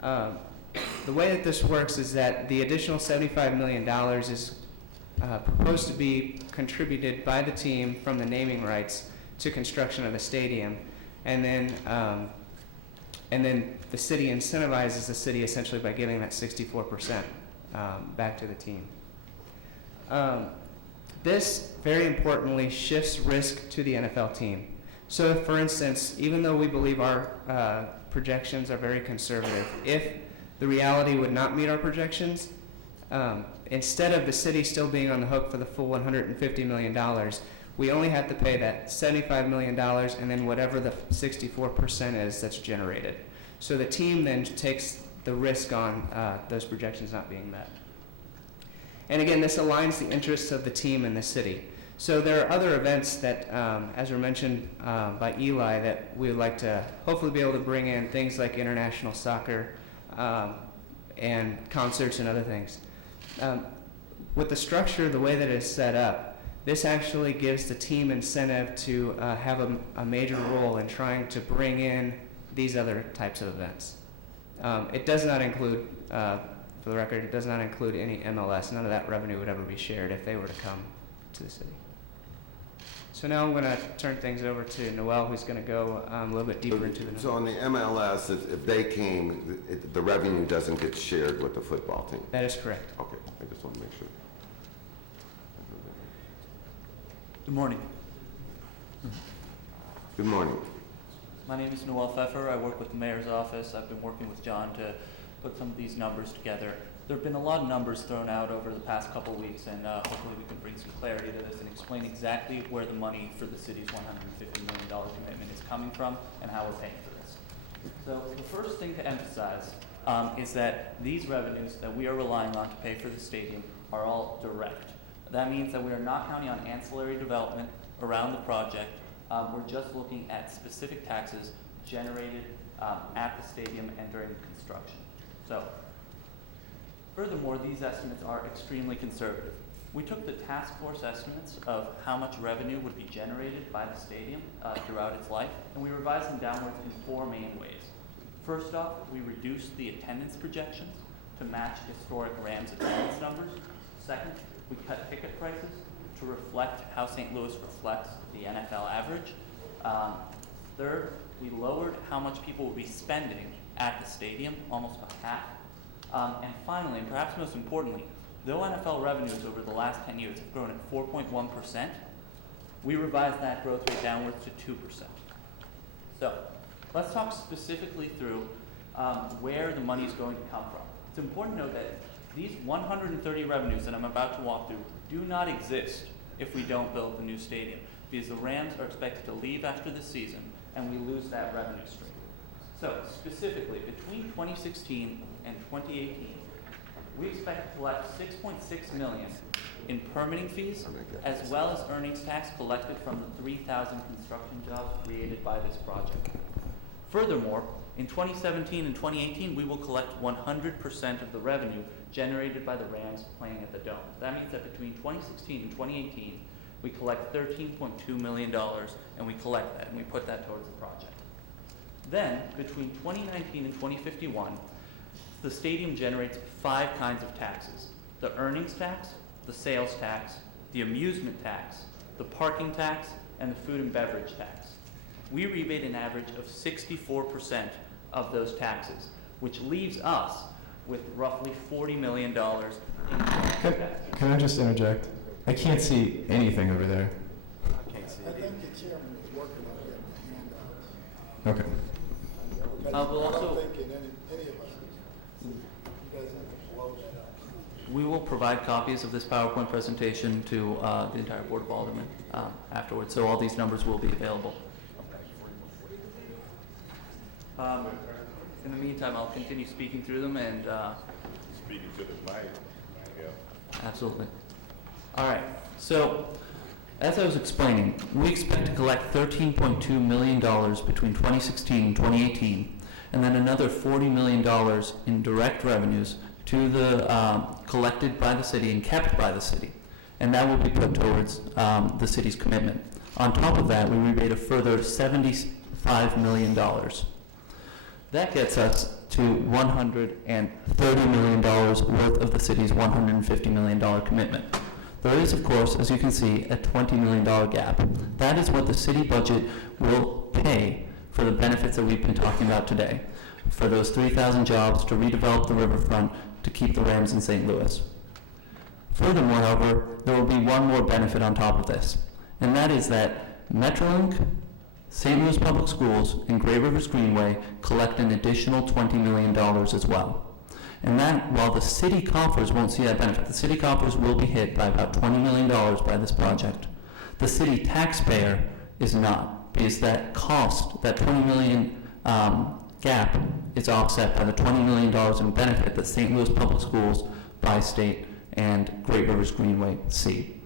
The way that this works is that the additional $75 million is proposed to be contributed by the team from the naming rights to construction of the stadium, and then the city incentivizes the city essentially by giving that 64% back to the team. This, very importantly, shifts risk to the NFL team. So, for instance, even though we believe our projections are very conservative, if the reality would not meet our projections, instead of the city still being on the hook for the full $150 million, we only have to pay that $75 million and then whatever the 64% is that's generated. So the team then takes the risk on those projections not being met. And again, this aligns the interests of the team and the city. So there are other events that, as were mentioned by Eli, that we would like to hopefully be able to bring in, things like international soccer and concerts and other things. With the structure, the way that it is set up, this actually gives the team incentive to have a major role in trying to bring in these other types of events. It does not include, for the record, it does not include any MLS. None of that revenue would ever be shared if they were to come to the city. So now I'm going to turn things over to Noel, who's going to go a little bit deeper into the So on the MLS, if they came, the revenue doesn't get shared with the football team? That is correct. Okay, I just want to make sure. Good morning. Good morning. My name is Noel Pfeffer. I work with the mayor's office. I've been working with John to put some of these numbers together. There have been a lot of numbers thrown out over the past couple of weeks, and hopefully we can bring some clarity to this and explain exactly where the money for the city's $150 million commitment is coming from and how we're paying for this. So the first thing to emphasize is that these revenues that we are relying on to pay for the stadium are all direct. That means that we are not counting on ancillary development around the project. We're just looking at specific taxes generated at the stadium and during construction. So, furthermore, these estimates are extremely conservative. We took the task force estimates of how much revenue would be generated by the stadium throughout its life, and we revised them downwards in four main ways. First off, we reduced the attendance projections to match historic Rams attendance numbers. Second, we cut ticket prices to reflect how St. Louis reflects the NFL average. Third, we lowered how much people will be spending at the stadium, almost by half. And finally, and perhaps most importantly, though NFL revenues over the last 10 years have grown at 4.1%, we revised that growth rate downwards to 2%. So let's talk specifically through where the money is going to come from. It's important to note that these 130 revenues that I'm about to walk through do not exist if we don't build the new stadium, because the Rams are expected to leave after the season and we lose that revenue stream. So specifically, between 2016 and 2018, we expect to collect $6.6 million in permitting fees, as well as earnings tax collected from the 3,000 construction jobs created by this project. Furthermore, in 2017 and 2018, we will collect 100% of the revenue generated by the Rams playing at the Dome. That means that between 2016 and 2018, we collect $13.2 million, and we collect that, and we put that towards the project. Then, between 2019 and 2051, the stadium generates 5 kinds of taxes: the earnings tax, the sales tax, the amusement tax, the parking tax, and the food and beverage tax. We rebate an average of 64% of those taxes, which leaves us with roughly $40 million in taxes. Can I just interject? I can't see anything over there. I think the chairman is working on getting the handouts. Okay. We'll I also- don't think in any of us, you guys have to blow that up. We will provide copies of this PowerPoint presentation to the entire Board of Aldermen afterwards, so all these numbers will be available. In the meantime, I'll continue speaking through them and... Speaking to the mic, yeah. Absolutely. All right, so As I was explaining, we expect to collect $13.2 million between 2016 and 2018, and then another $40 million in direct revenues to the collected by the city and kept by the city, and that will be put towards the city's commitment. On top of that, we rebate a further $75 million. That gets us to $130 million worth of the city's $150 million commitment. There is, of course, as you can see, a $20 million gap. That is what the city budget will pay for the benefits that we've been talking about today, for those 3,000 jobs, to redevelop the riverfront, to keep the Rams in St. Louis. Furthermore, however, there will be one more benefit on top of this, and that is that Metrolink, St. Louis Public Schools, and Gray Rivers Greenway collect an additional $20 million as well. And that, while the city coffers won't see that benefit, the city coffers will be hit by about $20 million by this project. The city taxpayer is not, because that cost, that $20 million gap, is offset by the $20 million in benefit that St. Louis Public Schools, Bi-State, and Great Rivers Greenway see.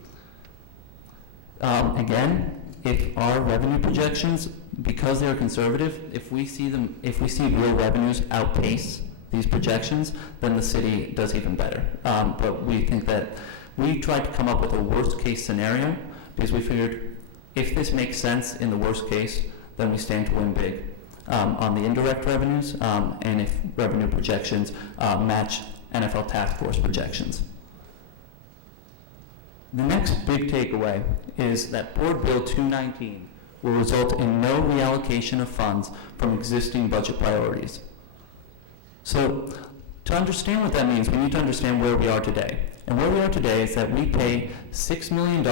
Again, if our revenue projections, because they are conservative, if we see real revenues outpace these projections, then the city does even better. But we think that we tried to come up with a worst case scenario because we figured if this makes sense in the worst case, then we stand to win big on the indirect revenues and if revenue projections match NFL task force projections. The next big takeaway is that Board Bill 219 will result in no reallocation of funds from existing budget priorities. So to understand what that means, we need to understand where we are today. And where we are today is that we pay $6 million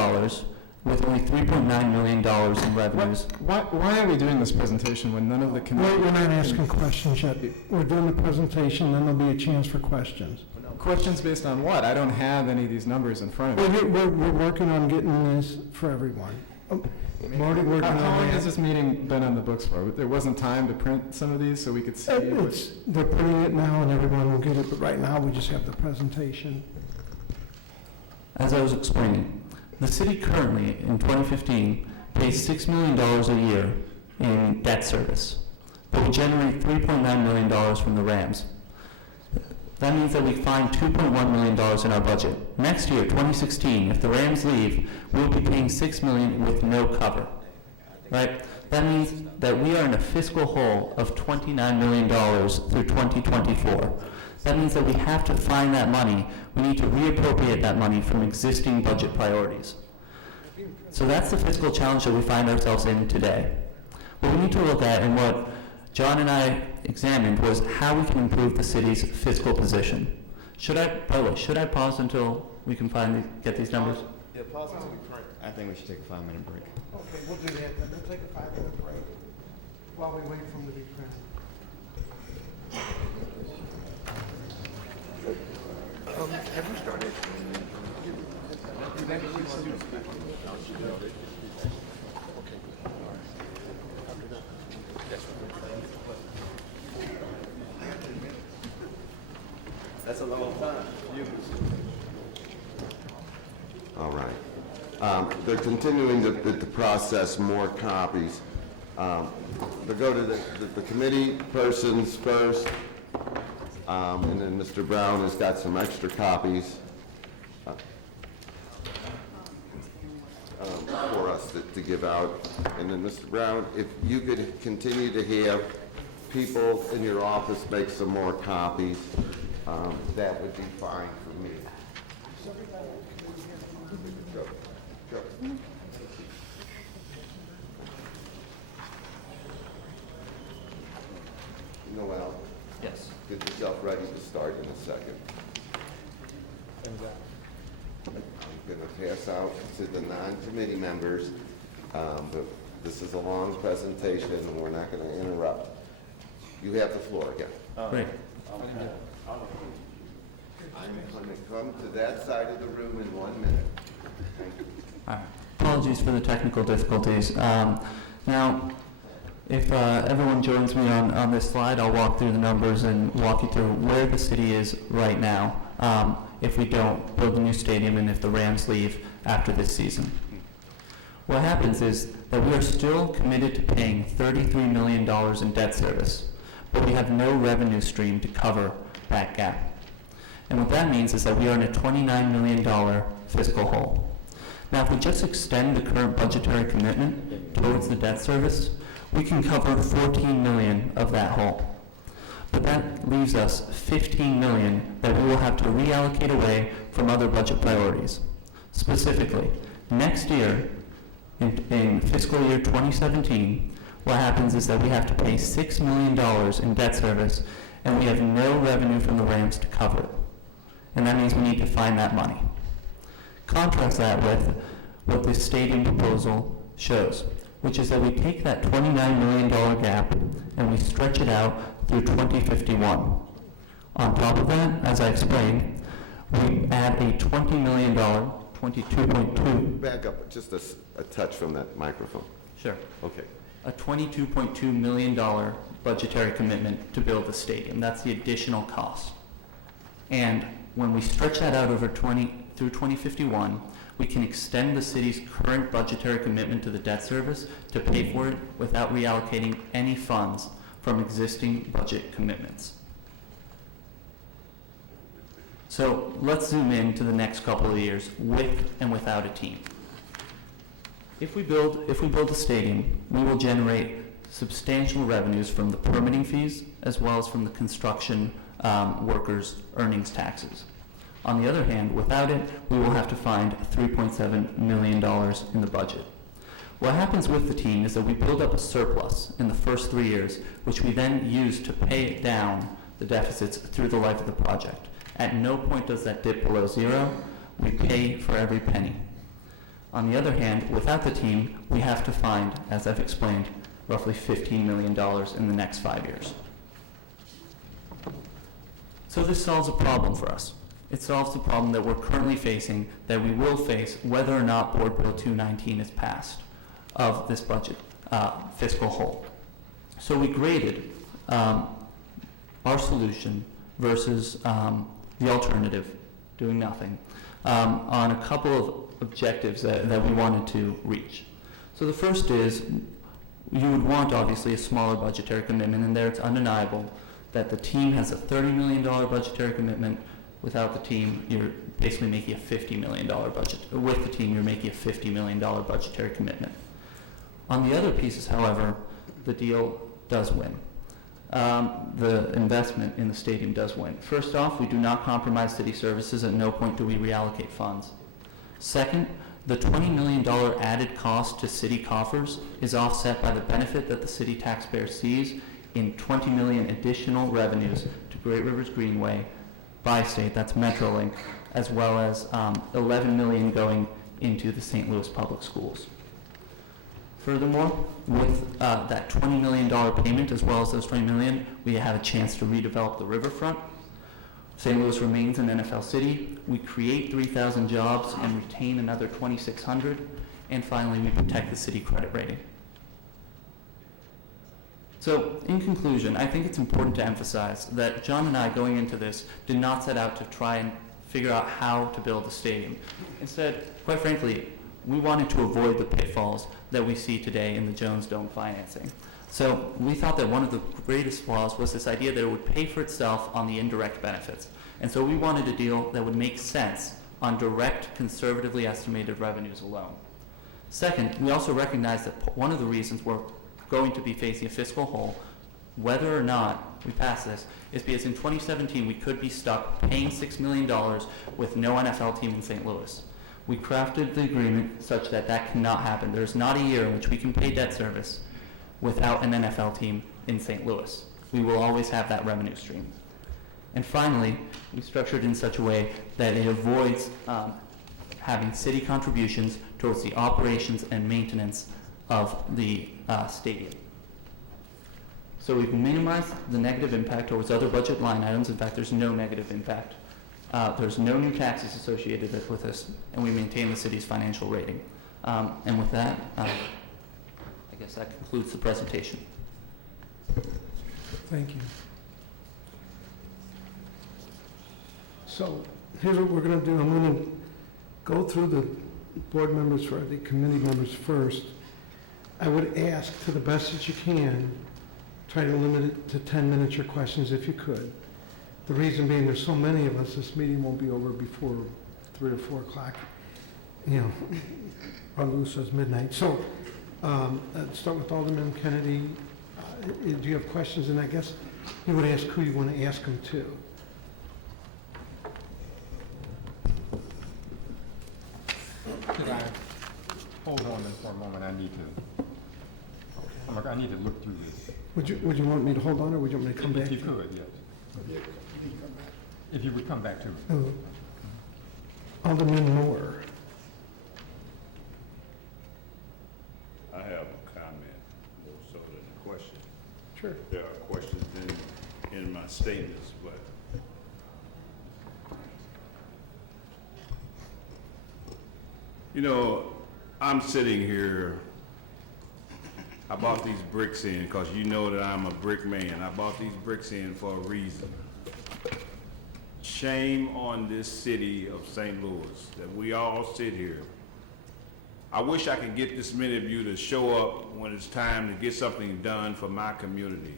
with only $3.9 million in revenues. Why are we doing this presentation when none of the committee... We're not asking questions yet. We're doing the presentation, then there'll be a chance for questions. Questions based on what? I don't have any of these numbers in front of me. We're working on getting this for everyone. We're already working on How long that. has this meeting been on the books for? There wasn't time to print some of these so we could see They're putting it now and everyone will get it, but right now we just have the presentation. As I was explaining, the city currently, in 2015, pays $6 million a year in debt service, but we generate $3.9 million from the Rams. That means that we find $2.1 million in our budget. Next year, 2016, if the Rams leave, we'll be paying $6 million with no cover, right? That means that we are in a fiscal hole of $29 million through 2024. That means that we have to find that money. We need to reappropriate that money from existing budget priorities. So that's the fiscal challenge that we find ourselves in today. What we need to look at, and what John and I examined, was how we can improve the city's fiscal position. By the way, should I pause until we can finally get these numbers? Yeah, pause until we print. I think we should take a 5-minute break. Okay, we'll do that then. We'll take a 5-minute break while we wait for them to be printed. Have you started? That's a long time. All right. They're continuing to process more copies. They'll go to the committee persons first, and then Mr. Brown has got some extra copies for us to give out. And then, Mr. Brown, if you could continue to have people in your office make some more copies, that would be fine for me. Go. Go. Noel, Yes. get yourself ready to start in a second. I'm going to pass out to the non-committee members, but this is a long presentation and we're not going to interrupt. You have the floor again. Great. I'm going to come to that side of the room in 1 minute. Thank you. All right. Apologies for the technical difficulties. Now, if everyone joins me on this slide, I'll walk through the numbers and walk you through where the city is right now if we don't build a new stadium and if the Rams leave after this season. What happens is that we are still committed to paying $33 million in debt service, but we have no revenue stream to cover that gap. And what that means is that we are in a $29 million fiscal hole. Now, if we just extend the current budgetary commitment towards the debt service, we can cover $14 million of that hole. But that leaves us $15 million that we will have to reallocate away from other budget priorities. Specifically, next year, in fiscal year 2017, what happens is that we have to pay $6 million in debt service, and we have no revenue from the ramps to cover it. And that means we need to find that money. Contrast that with what the stadium proposal shows, which is that we take that $29 million gap and we stretch it out through 2051. On top of that, as I explained, we add a $20 million, 22.2. Back up just a touch from that microphone. Sure. Okay. A $22.2 million budgetary commitment to build the stadium. That's the additional cost. And when we stretch that out over through 2051, we can extend the city's current budgetary commitment to the debt service to pay for it without reallocating any funds from existing budget commitments. So let's zoom in to the next couple of years with and without a team. If we build a stadium, we will generate substantial revenues from the permitting fees as well as from the construction workers' earnings taxes. On the other hand, without it, we will have to find $3.7 million in the budget. What happens with the team is that we build up a surplus in the first 3 years, which we then use to pay down the deficits through the life of the project. At no point does that dip below zero. We pay for every penny. On the other hand, without the team, we have to find, as I've explained, roughly $15 million in the next 5 years. So this solves a problem for us. It solves the problem that we're currently facing, that we will face whether or not Board Bill 219 is passed of this budget fiscal hole. So we graded our solution versus the alternative, doing nothing, on a couple of objectives that we wanted to reach. So the first is, you would want obviously a smaller budgetary commitment, and there it's undeniable that the team has a $30 million budgetary commitment. Without the team, you're basically making a $50 million budget. With the team, you're making a $50 million budgetary commitment. On the other pieces, however, the deal does win. The investment in the stadium does win. First off, we do not compromise city services. At no point do we reallocate funds. Second, the $20 million added cost to city coffers is offset by the benefit that the city taxpayer sees in $20 million additional revenues to Great Rivers Greenway, Bi-State, that's Metrolink, as well as $11 million going into the St. Louis Public Schools. Furthermore, with that $20 million payment, as well as those $20 million, we have a chance to redevelop the Riverfront. St. Louis remains an NFL city. We create 3,000 jobs and retain another 2,600. And finally, we protect the city credit rating. So, in conclusion, I think it's important to emphasize that John and I, going into this, did not set out to try and figure out how to build a stadium. Instead, quite frankly, we wanted to avoid the pitfalls that we see today in the Jones Dome financing. So we thought that one of the greatest flaws was this idea that it would pay for itself on the indirect benefits. And so we wanted a deal that would make sense on direct, conservatively estimated revenues alone. Second, we also recognize that one of the reasons we're going to be facing a fiscal hole, whether or not we pass this, is because in 2017 we could be stuck paying $6 million with no NFL team in St. Louis. We crafted the agreement such that that cannot happen. There's not a year in which we can pay debt service without an NFL team in St. Louis. We will always have that revenue stream. And finally, we structured in such a way that it avoids having city contributions towards the operations and maintenance of the stadium. So we've minimized the negative impact towards other budget line items. In fact, there's no negative impact. There's no new taxes associated with this, and we maintain the city's financial rating. And with that, I guess that concludes the presentation. Thank you. So here's what we're going to do. I'm going to go through board members, for the committee members first, I would ask, to the best that you can, try to limit it to 10 minutes your questions if you could. The reason being, there's so many of us, this meeting won't be over before 3 or 4 o'clock, you know, or Lou says midnight. So, let's start with Alderman Kennedy. Do you have questions? And I guess you would ask who you want to ask them to. Could I hold on for a moment? I need to look through this. Would you want me to hold on, or would you want me to come back? If you could, yes. If you would come back to it. Alderman Moore. I have a comment, more so than a question. Sure. There are questions in my statements, but you know, I'm sitting here. I bought these bricks in because you know that I'm a brick man. I bought these bricks in for a reason. Shame on this city of St. Louis that we all sit here. I wish I could get this many of you to show up when it's time to get something done for my community.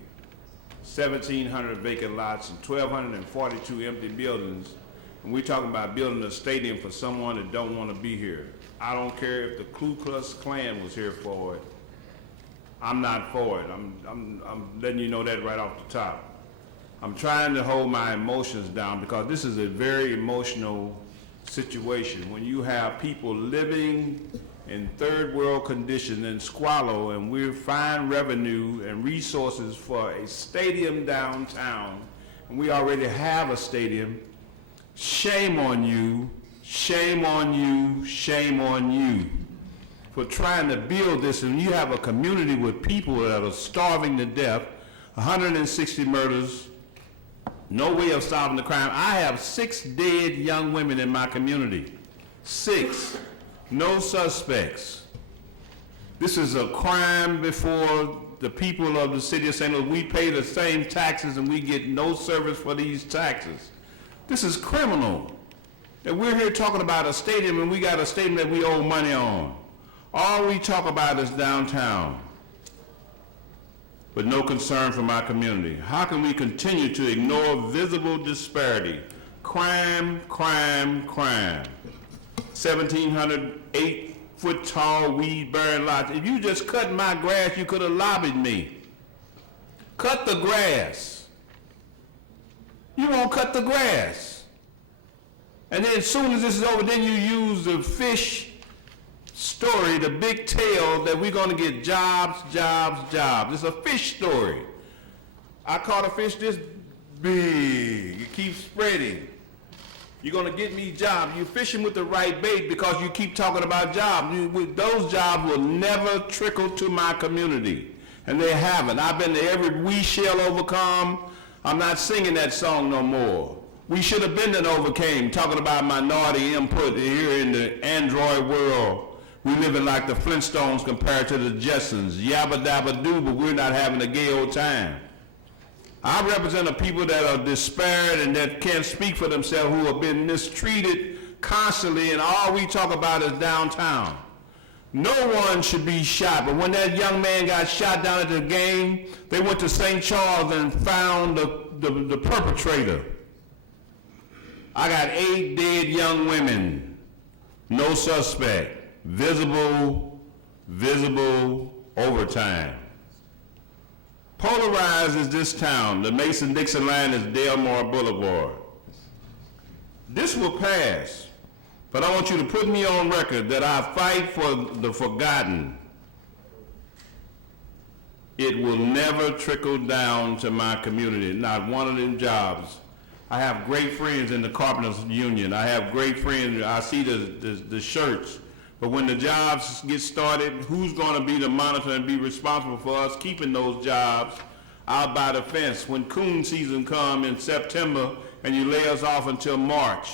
1,700 vacant lots and 1,242 empty buildings, and we're talking about building a stadium for someone that don't want to be here. I don't care if the Ku Klux Klan was here for it. I'm not for it. I'm letting you know that right off the top. I'm trying to hold my emotions down because this is a very emotional situation. When you have people living in third world conditions and squalor, and we find revenue and resources for a stadium downtown, and we already have a stadium, shame on you, shame on you, shame on you for trying to build this, and you have a community with people that are starving to death, 160 murders, no way of solving the crime. I have 6 dead young women in my community. 6. No suspects. This is a crime before the people of the city of St. Louis. We pay the same taxes and we get no service for these taxes. This is criminal. And we're here talking about a stadium, and we got a stadium that we owe money on. All we talk about is downtown, but no concern for my community. How can we continue to ignore visible disparity? Crime, crime, crime. 1,700 8-foot-tall weed-bearing lots. If you just cut my grass, you could have lobbied me. Cut the grass. You won't cut the grass. And then as soon as this is over, then you use the fish story, the big tale that we're going to get jobs, jobs, jobs. It's a fish story. I caught a fish this big. It keeps spreading. You're going to get me jobs. You're fishing with the right bait because you keep talking about jobs. Those jobs will never trickle to my community, and they haven't. I've been to every We Shall Overcome. I'm not singing that song no more. We should have been that overcame, talking about minority input here in the Android world. We living like the Flintstones compared to the Jetsons. Yabba dabba doo, but we're not having a gay old time. I represent a people that are despaired and that can't speak for themselves, who have been mistreated constantly, and all we talk about is downtown. No one should be shot, but when that young man got shot down at the game, they went to St. Charles and found the perpetrator. I got 8 dead young women, no suspect. Visible overtime. Polarized is this town. The Mason-Dixon line is Delmar Boulevard. This will pass, but I want you to put me on record that I fight for the forgotten. It will never trickle down to my community, not one of them jobs. I have great friends in the Carpenters Union. I have great friends. I see the shirts. But when the jobs get started, who's going to be the monitor and be responsible for us keeping those jobs out by the fence? When coon season comes in September and you lay us off until March,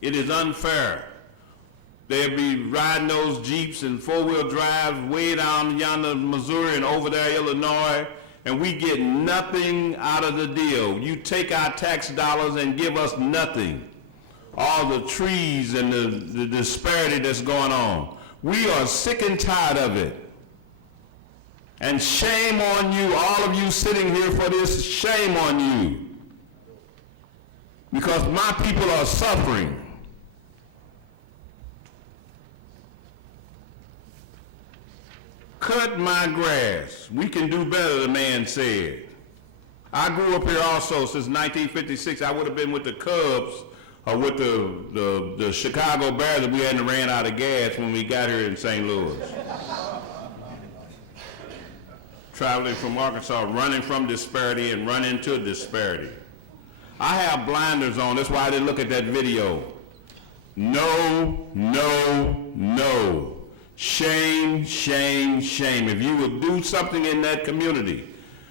it is unfair. They'll be riding those Jeeps and 4-wheel drives way down yonder Missouri and over there Illinois, and we get nothing out of the deal. You take our tax dollars and give us nothing. all the trees and the disparity that's going on. We are sick and tired of it. And shame on you, all of you sitting here for this, shame on you. Because my people are suffering. Cut my grass. We can do better, the man said. I grew up here also since 1956. I would have been with the Cubs or with the Chicago Bears if we hadn't ran out of gas when we got here in St. Louis. Traveling from Arkansas, running from disparity and running to disparity. I have blinders on, that's why I didn't look at that video. No, no, no. Shame, shame, shame. If you would do something in that community,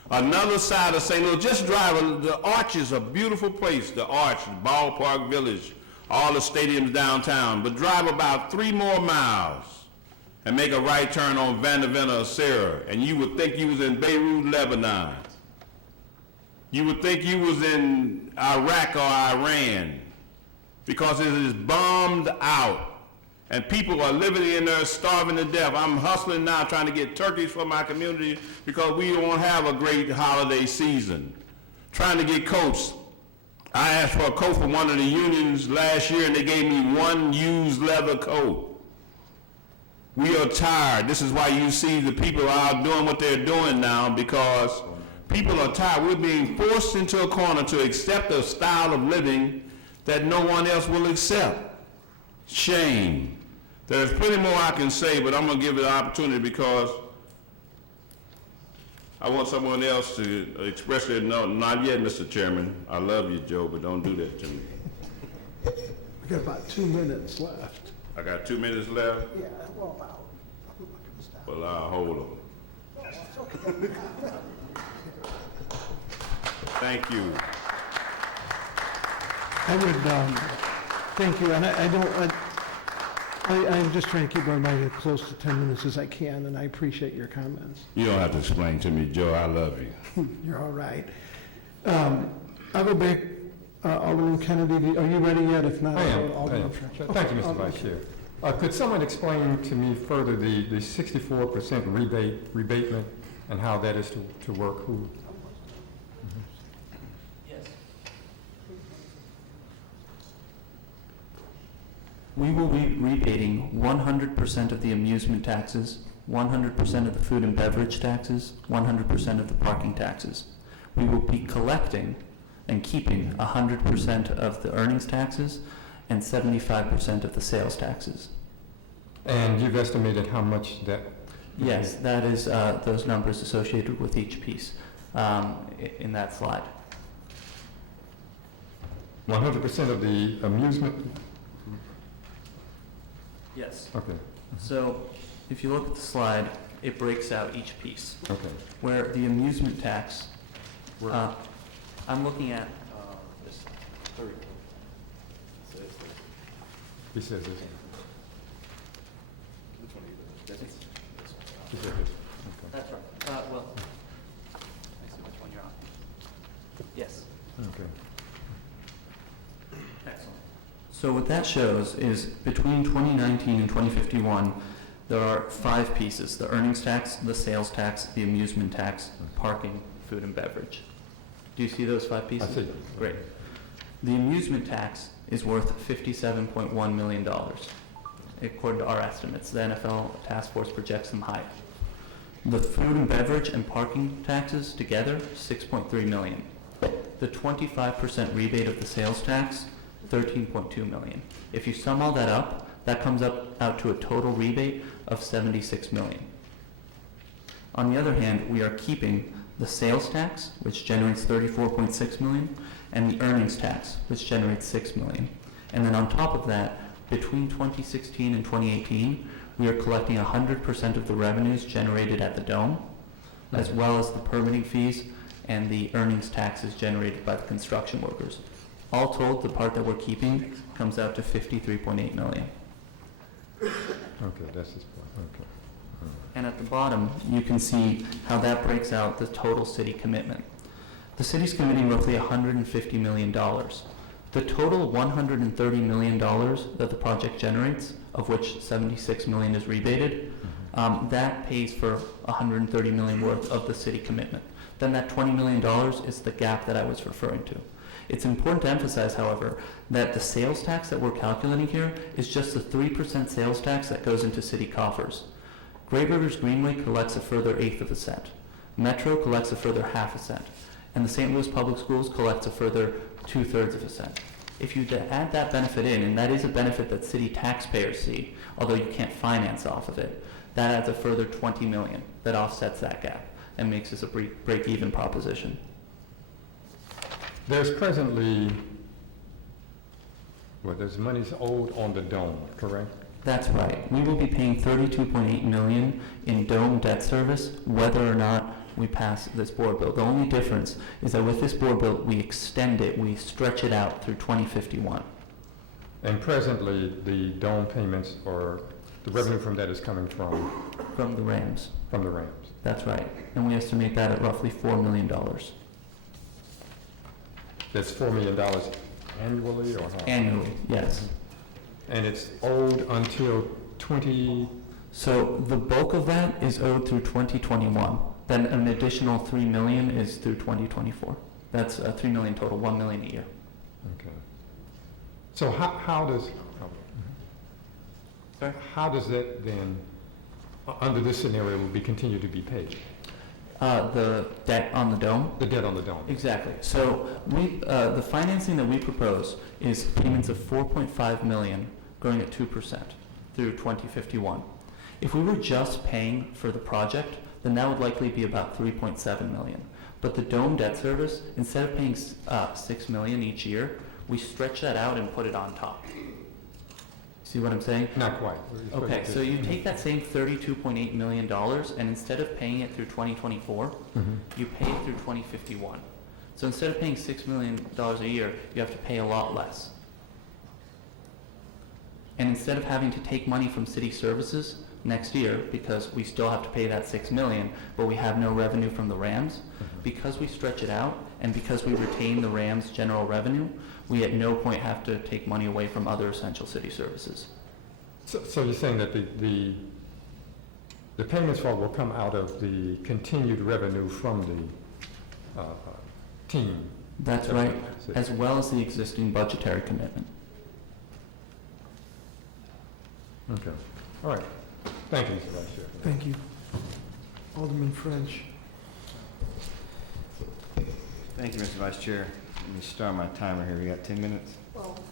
another side of St. Louis, just drive, the Arch is a beautiful place, the Arch, the Ballpark Village, all the stadiums downtown, but drive about 3 more miles and make a right turn on Vanderventer or Sarah, and you would think you was in Beirut, Lebanon. You would think you was in Iraq or Iran, because it is bombed out. And people are living in there starving to death. I'm hustling now trying to get turkeys for my community because we don't have a great holiday season. Trying to get coats. I asked for a coat from one of the unions last year and they gave me 1 used leather coat. We are tired. This is why you see the people out doing what they're doing now, because people are tired. We're being forced into a corner to accept a style of living that no one else will accept. Shame. There's plenty more I can say, but I'm going to give it an opportunity because I want someone else to express their no. Not yet, Mr. Chairman. I love you, Joe, but don't do that to me. We got about 2 minutes left. I got 2 minutes left? Yeah, well, Well, I'll hold on. Thank you. I would, thank you, and I'm just trying to keep everybody as close to 10 minutes as I can, and I appreciate your comments. You don't have to explain to me, Joe. I love you. You're all right. I'll go back, Alderman Kennedy, are you ready yet? If not, I am. Alderman. Thank you, Mr. Vice Chair. Could someone explain to me further the 64% rebatement and how that is to work? Who? Yes. We will be rebating 100% of the amusement taxes, 100% of the food and beverage taxes, 100% of the parking taxes. We will be collecting and keeping 100% of the earnings taxes and 75% of the sales taxes. And you've estimated how much that? Yes, that is those numbers associated with each piece in that slide. 100% of the amusement? Yes. Okay. So if you look at the slide, it breaks out each piece. Okay. Where the amusement tax, I'm looking at this third. He says this. Which one are you looking at? He said this. Okay. That's right. Well, I see which one you're on. Yes. Okay. Excellent. So what that shows is between 2019 and 2051, there are 5 pieces: the earnings tax, the sales tax, the amusement tax, parking, food and beverage. Do you see those 5 pieces? I see. Great. The amusement tax is worth $57.1 million. According to our estimates, the NFL task force projects them higher. The food and beverage and parking taxes together, $6.3 million. The 25% rebate of the sales tax, $13.2 million. If you sum all that up, that comes out to a total rebate of $76 million. On the other hand, we are keeping the sales tax, which generates $34.6 million, and the earnings tax, which generates $6 million. And then on top of that, between 2016 and 2018, we are collecting 100% of the revenues generated at the Dome, as well as the permitting fees and the earnings taxes generated by the construction workers. All told, the part that we're keeping comes out to $53.8 million. Okay, that's his point. Okay. And at the bottom, you can see how that breaks out the total city commitment. The city's committing roughly $150 million. The total $130 million that the project generates, of which $76 million is rebated, that pays for $130 million worth of the city commitment. Then that $20 million is the gap that I was referring to. It's important to emphasize, however, that the sales tax that we're calculating here is just the 3% sales tax that goes into city coffers. Great Rivers Greenway collects a further 1/8 of a cent. Metro collects a further 1/2 cent. And the St. Louis Public Schools collects a further 2/3 of a cent. If you add that benefit in, and that is a benefit that city taxpayers see, although you can't finance off of it, that adds a further $20 million that offsets that gap and makes this a break-even proposition. There's presently, there's monies owed on the dome, correct? That's right. We will be paying $32.8 million in dome debt service, whether or not we pass this board bill. The only difference is that with this board bill, we extend it, we stretch it out through 2051. And presently, the dome payments or the revenue from that is coming from? From the Rams. From the Rams. That's right. And we estimate that at roughly $4 million. That's $4 million annually or how? Annually, yes. And it's owed until 20? So the bulk of that is owed through 2021. Then an additional $3 million is through 2024. That's $3 million total, $1 million a year. Okay. So how does, Sorry? how does that then, under this scenario, will be continued to be paid? The debt on the dome? The debt on the dome. Exactly. So the financing that we propose is payments of $4.5 million growing at 2% through 2051. If we were just paying for the project, then that would likely be about $3.7 million. But the dome debt service, instead of paying $6 million each year, we stretch that out and put it on top. See what I'm saying? Not quite. Okay, so you take that same $32.8 million, and instead of paying it through 2024, you pay it through 2051. So instead of paying $6 million a year, you have to pay a lot less. And instead of having to take money from city services next year, because we still have to pay that $6 million, but we have no revenue from the Rams, because we stretch it out, and because we retain the Rams' general revenue, we at no point have to take money away from other essential city services. So you're saying that the payments for it will come out of the continued revenue from the team? That's right, as well as the existing budgetary commitment. Okay. All right. Thank you, Mr. Vice Chair. Thank you. Alderman French. Thank you, Mr. Vice Chair. Let me start my timer here. We got 10 minutes? Okay.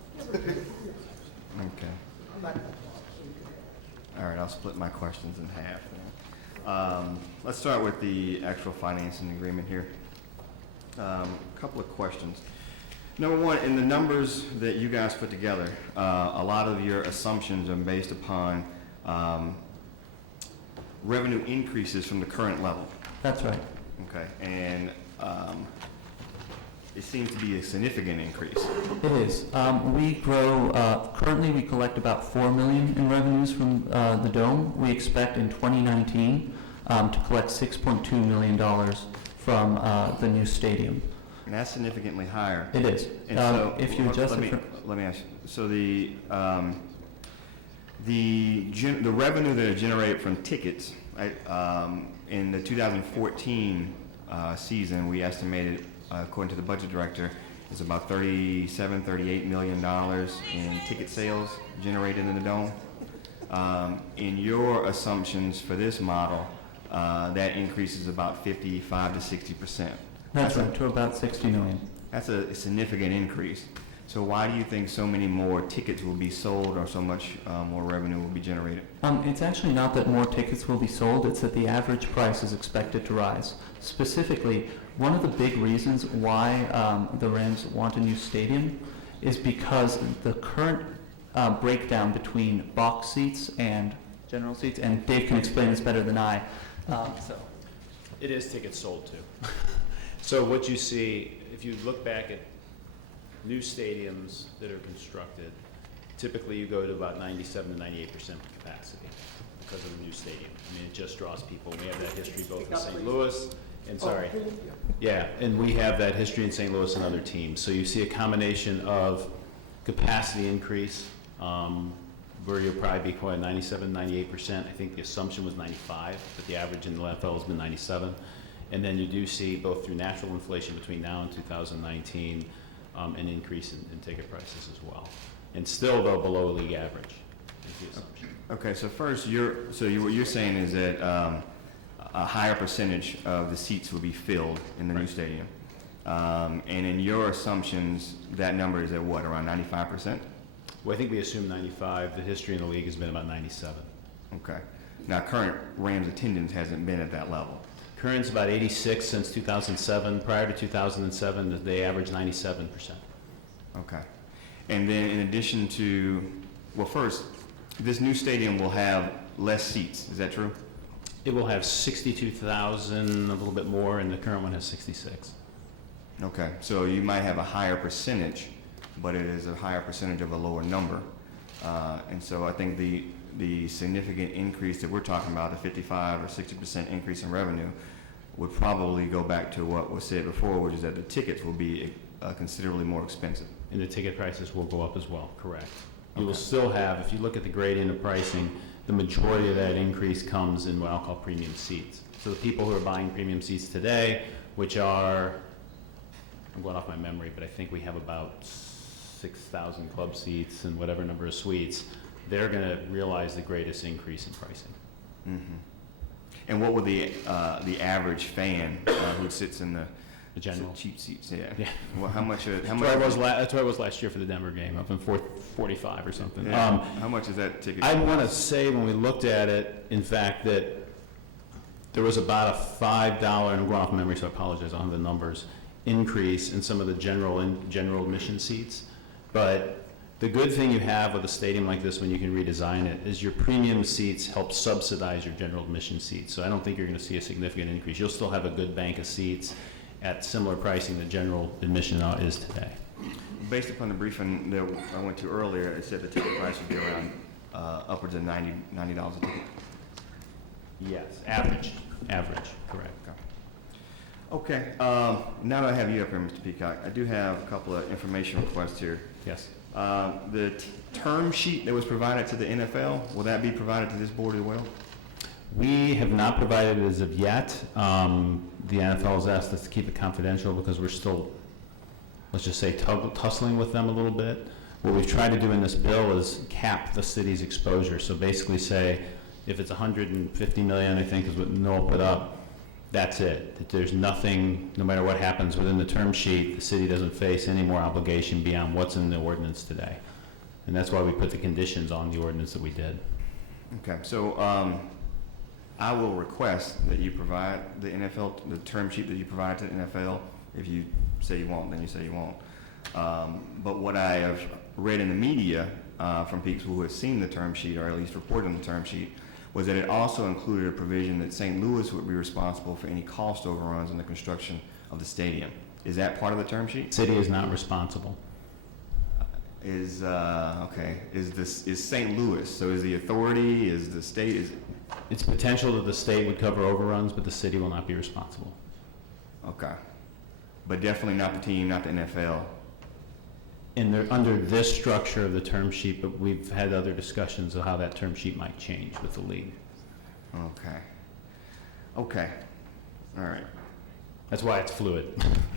All right, I'll split my questions in half. Let's start with the actual financing agreement here. A couple of questions. Number one, in the numbers that you guys put together, a lot of your assumptions are based upon revenue increases from the current level. That's right. Okay, and it seems to be a significant increase. It is. We grow, currently we collect about $4 million in revenues from the Dome. We expect in 2019 to collect $6.2 million from the new stadium. And that's significantly higher. It is. And so, if you adjust let it me, let me ask you, so the revenue that is generated from tickets, right, in the 2014 season, we estimated, according to the budget director, is about $38 million in ticket sales generated in the Dome. In your assumptions for this model, that increases about 55 to 60%. That's right, to about $60 million. That's a significant increase. So why do you think so many more tickets will be sold or so much more revenue will be generated? It's actually not that more tickets will be sold, it's that the average price is expected to rise. Specifically, one of the big reasons why the Rams want a new stadium is because the current breakdown between box seats and general seats, and Dave can explain this better than I. It is tickets sold too. So what you see, if you look back at new stadiums that are constructed, typically you go to about 97 to 98% capacity because of the new stadium. I mean, it just draws people. We have that history both in St. Louis And sorry. Yeah, and we have that history in St. Louis and other teams. So you see a combination of capacity increase, where you'll probably be quite 97, 98%. I think the assumption was 95, but the average in the NFL has been 97. And then you do see, both through natural inflation between now and 2019, an increase in ticket prices as well. And still, though, below league average is the assumption. Okay, so first, what you're saying is that a higher percentage of the seats will be filled in the new stadium. And in your assumptions, that number is at what, around 95%? Well, I think we assume 95. The history in the league has been about 97. Okay. Now, current Rams attendance hasn't been at that level. Current's about 86 since 2007. Prior to 2007, they averaged 97%. Okay. And then in addition to, well, first, this new stadium will have less seats. Is that true? It will have 62,000, a little bit more, and the current one has 66. Okay. So you might have a higher percentage, but it is a higher percentage of a lower number. And so I think the significant increase that we're talking about, the 55 or 60% increase in revenue, would probably go back to what was said before, which is that the tickets will be considerably more expensive. And the ticket prices will go up as well, correct. You will Okay. still have, if you look at the gradient of pricing, the majority of that increase comes in what I'll call premium seats. So the people who are buying premium seats today, which are, I'm going off my memory, but I think we have about 6,000 club seats and whatever number of suites, they're going to realize the greatest increase in pricing. Mm-hmm. And what would the average fan who sits in the general cheap seats? Yeah. Yeah. Well, how much? That's where I was last year for the Denver game, up in 445 or something. Yeah. How much is that ticket? I want to say when we looked at it, in fact, that there was about a $5, and I'm going off memory, so I apologize, I don't have the numbers, increase in some of the general admission seats. But the good thing you have with a stadium like this when you can redesign it is your premium seats help subsidize your general admission seats. So I don't think you're going to see a significant increase. You'll still have a good bank of seats at similar pricing that general admission is today. Based upon the briefing that I went to earlier, it said the ticket price would be around upwards of $90 a ticket. Yes, average, correct. Okay. Now that I have you up here, Mr. Peacock, I do have a couple of information requests here. Yes. The term sheet that was provided to the NFL, will that be provided to this board as well? We have not provided it as of yet. The NFL has asked us to keep it confidential because we're still, let's just say, tussling with them a little bit. What we've tried to do in this bill is cap the city's exposure. So basically say, if it's 150 million, I think is what Noel put up, that's it. That there's nothing, no matter what happens within the term sheet, the city doesn't face any more obligation beyond what's in the ordinance today. And that's why we put the conditions on the ordinance that we did. Okay, so I will request that you provide the NFL, the term sheet that you provide to the NFL. If you say you won't, then you say you won't. But what I have read in the media from people who have seen the term sheet, or at least reported on the term sheet, was that it also included a provision that St. Louis would be responsible for any cost overruns in the construction of the stadium. Is that part of the term sheet? City is not responsible. Is St. Louis, so is the authority, is the state, It's potential that the state would cover overruns, but the city will not be responsible. okay. But definitely not the team, not the NFL. And they're under this structure of the term sheet, but we've had other discussions of how that term sheet might change with the league. Okay. Okay. All right. That's why it's fluid.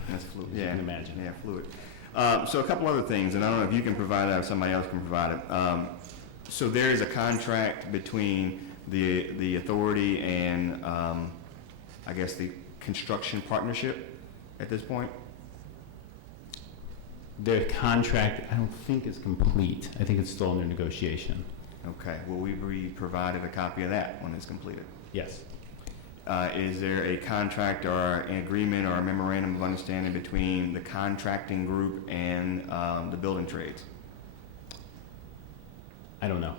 That's fluid. As you can imagine. Yeah, fluid. So a couple other things, and I don't know if you can provide that or somebody else can provide it. So there is a contract between the authority and I guess the construction partnership at this point? Their contract, I don't think is complete. I think it's still under negotiation. Okay. Will we be provided a copy of that when it's completed? Yes. Is there a contract or an agreement or a memorandum of understanding between the contracting group and the building trades? I don't know.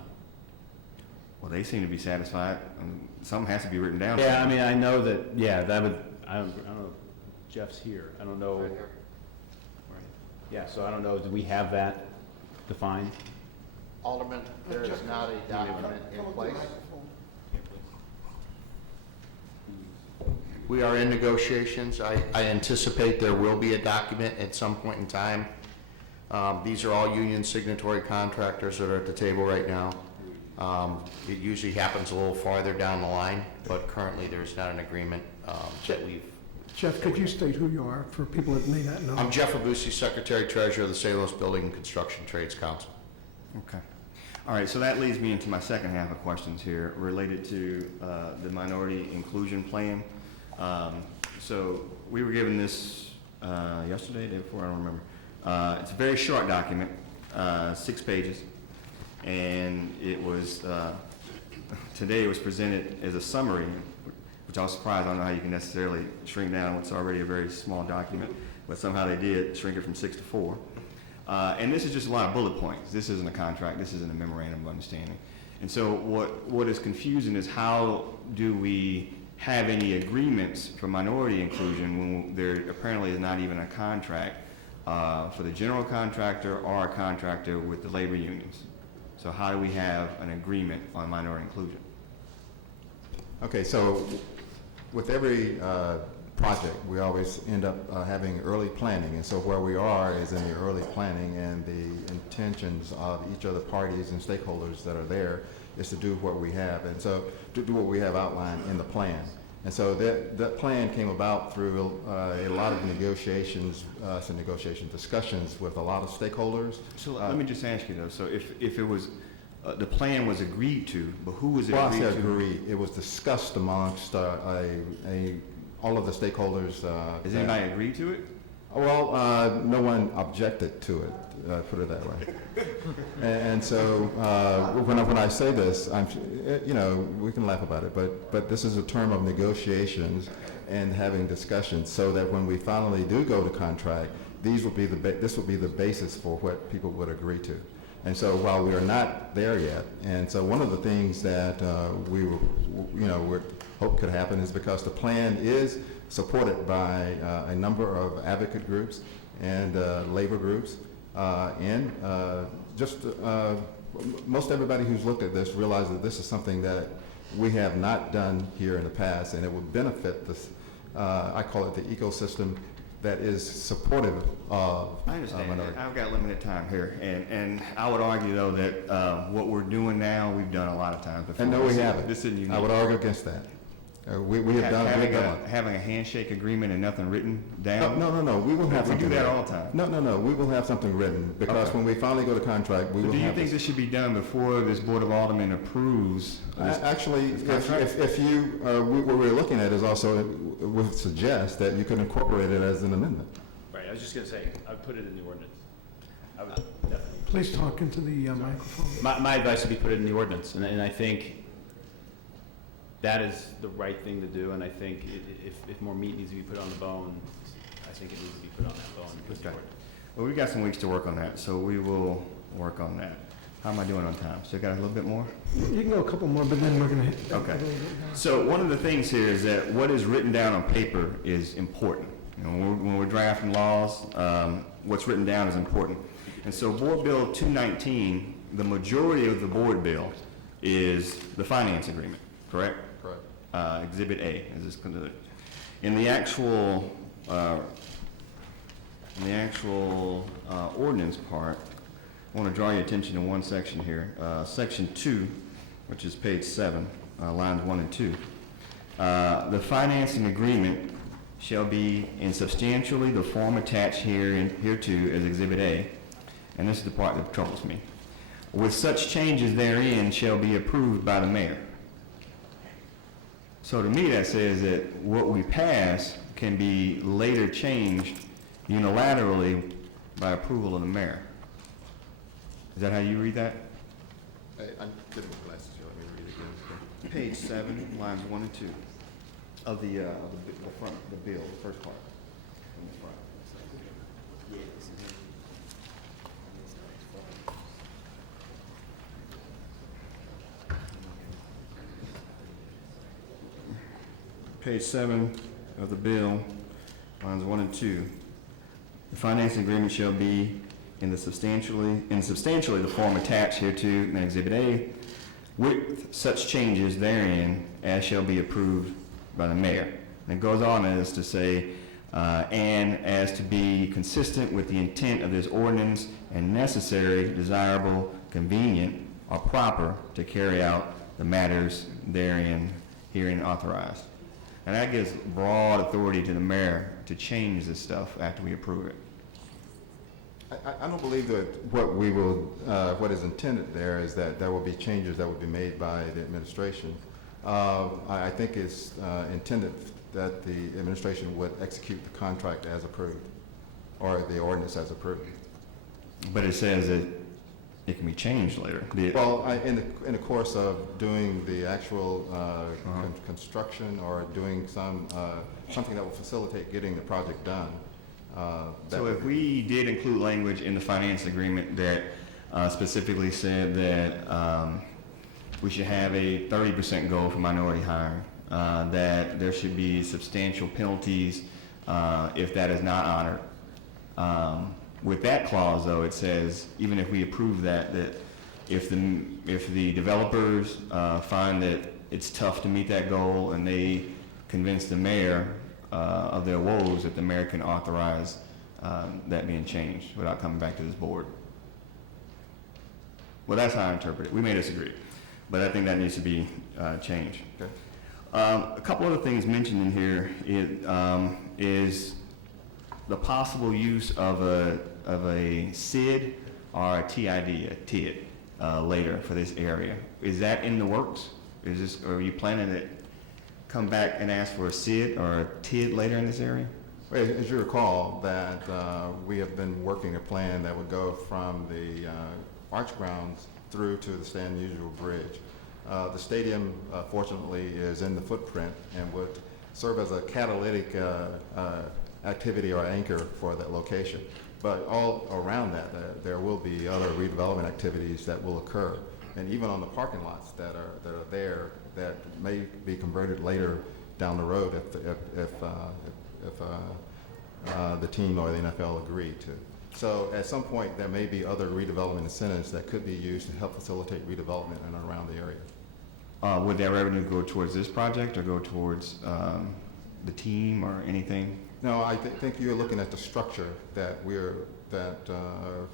Well, they seem to be satisfied. Something has to be written down. Yeah, I mean, I know that, yeah, that would, I don't know, Jeff's here. I don't know. Right. Yeah, so I don't know, do we have that defined? Alderman, there is not a document in place. We are in negotiations. I anticipate there will be a document at some point in time. These are all union signatory contractors that are at the table right now. It usually happens a little farther down the line, but currently there's not an agreement that we've... Jeff, could you state who you are for people that may not know? I'm Jeff Abusi, Secretary Treasurer of the St. Louis Building and Construction Trades Council. Okay. All right, so that leads me into my second half of questions here related to the minority inclusion plan. So we were given this yesterday, day before, I don't remember. It's a very short document, 6 pages, and it was, today it was presented as a summary, which I was surprised. I don't know how you can necessarily shrink down what's already a very small document, but somehow they did shrink it from 6 to 4. And this is just a lot of bullet points. This isn't a contract. This isn't a memorandum of understanding. And so what is confusing is how do we have any agreements for minority inclusion when there apparently is not even a contract for the general contractor or a contractor with the labor unions. So how do we have an agreement on minority inclusion? Okay, so with every project, we always end up having early planning, and so where we are is in the early planning, and the intentions of each of the parties and stakeholders that are there is to do what we have, and so to do what we have outlined in the plan. And so that plan came about through a lot of negotiations, some negotiation discussions with a lot of stakeholders. So let me just ask you though, so if it was, the plan was agreed to, but who was it Well, I agreed said to? agreed. It was discussed amongst all of the stakeholders. Has anybody agreed to it? Well, no one objected to it, put it that way. And so when I say this, we can laugh about it, but this is a term of negotiations and having discussions so that when we finally do go to contract, this will be the basis for what people would agree to. And so while we are not there yet, and so one of the things that we hope could happen is because the plan is supported by a number of advocate groups and labor groups, and most everybody who's looked at this realizes that this is something that we have not done here in the past, and it would benefit this, I call it the ecosystem that is supportive of I understand. minority. I've got limited time here, and I would argue though that what we're doing now, we've done a lot of times before. And no, we haven't. This isn't unique. I would argue against that. We have done it. Having a handshake agreement and nothing written down? No. We will have We do something that written. all the time. No. We will have something written because Okay. when we finally go to contract, we So will do you have think this. this should be done before this Board of Aldermen approves? this- Actually, this contract? if you, what we're looking at is also, would suggest that you could incorporate it as an amendment. Right, I was just gonna say, I'd put it in the ordinance. I would definitely. Please talk into the microphone. My advice would be put it in the ordinance, and I think that is the right thing to do, and I think if more meat needs to be put on the bone, I think it needs to be put on that bone. and put in the Okay. ordinance. Well, we've got some weeks to work on that, so we will work on that. How am I doing on time? Still got a little bit more? You can go a couple more, but then we're gonna hit. Okay. So one of the things here is that what is written down on paper is important. You know, when we're drafting laws, what's written down is important. And so Board Bill 219, the majority of the board bill is the finance agreement, correct? Correct. Exhibit A, as it's considered. In the actual ordinance part, I want to draw your attention to one section here. Section 2, which is page 7, lines 1 and 2. The financing agreement shall be in substantially the form attached hereto as Exhibit A, and this is the part that troubles me. With such changes therein shall be approved by the mayor. So to me, that says that what we pass can be later changed unilaterally by approval of the mayor. Is that how you read that? I'm getting my glasses here, let me read it again. Page 7, lines 1 and 2 of the front, the bill, the first part. In the front. Page 7 of the bill, lines 1 and 2. The financing agreement shall be in substantially the form attached hereto in Exhibit A, with such changes therein as shall be approved by the mayor. And it goes on as to say, and as to be consistent with the intent of this ordinance and necessary, desirable, convenient, or proper to carry out the matters herein authorized. And that gives broad authority to the mayor to change this stuff after we approve it. I don't believe that what is intended there is that there will be changes that will be made by the administration. I think it's intended that the administration would execute the contract as approved, or the ordinance as approved. But it says that it can be changed later. Well, in the course of doing the actual construction or doing something that will facilitate getting the project done. So if we did include language in the finance agreement that specifically said that we should have a 30% goal for minority hiring, that there should be substantial penalties if that is not honored. With that clause, though, it says, even if we approve that if the developers find that it's tough to meet that goal and they convince the mayor of their woes, that the mayor can authorize that being changed without coming back to this board. Well, that's how I interpret it. We may disagree, but I think that needs to be changed. Okay. A couple other things mentioned in here is the possible use of a SID or a TID later for this area. Is that in the works? Or are you planning to come back and ask for a SID or a TID later in this area? Well, as you recall, that we have been working a plan that would go from the arch grounds through to the Stan Musial Bridge. The stadium, fortunately, is in the footprint and would serve as a catalytic activity or anchor for that location. But all around that, there will be other redevelopment activities that will occur. And even on the parking lots that are there, that may be converted later down the road if the team or the NFL agree to. So at some point, there may be other redevelopment incentives that could be used to help facilitate redevelopment in and around the area. Would that revenue go towards this project or go towards the team or anything? No, I think you're looking at the structure that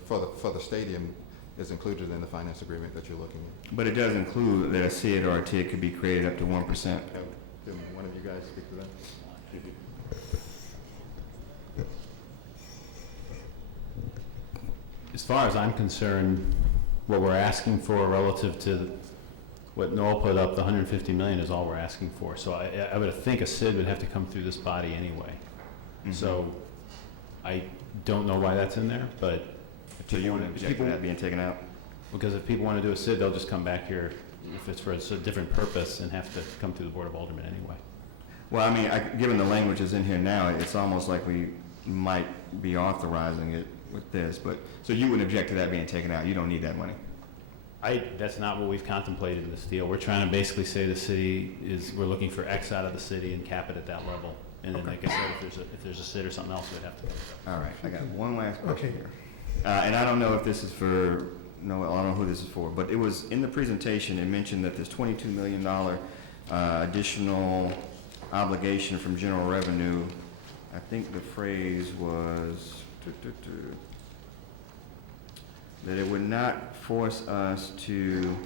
for the stadium is included in the finance agreement that you're looking at. But it does include that a SID or a TID could be created up to 1%. Can one of you guys speak to that? As far as I'm concerned, what we're asking for relative to what Noel put up, the 150 million is all we're asking for. So I would think a SID would have to come through this body anyway. Mm-hmm. So I don't know why that's in there, but So you want to object to that being taken out? because if people want to do a SID, they'll just come back here if it's for a different purpose and have to come through the Board of Aldermen anyway. Well, I mean, given the language is in here now, it's almost like we might be authorizing it with this. But so you wouldn't object to that being taken out? You don't need that money? That's not what we've contemplated in this deal. We're trying to basically say the city we're looking for X out of the city and cap it at that level. And then, like I said, if there's a SID or something else, we'd have to. All right, I got one last question Okay. here. And I don't know if this is for, no, I don't know who this is for, but it was in the presentation, it mentioned that there's $22 million additional obligation from general revenue. I think the phrase was that it would not force us to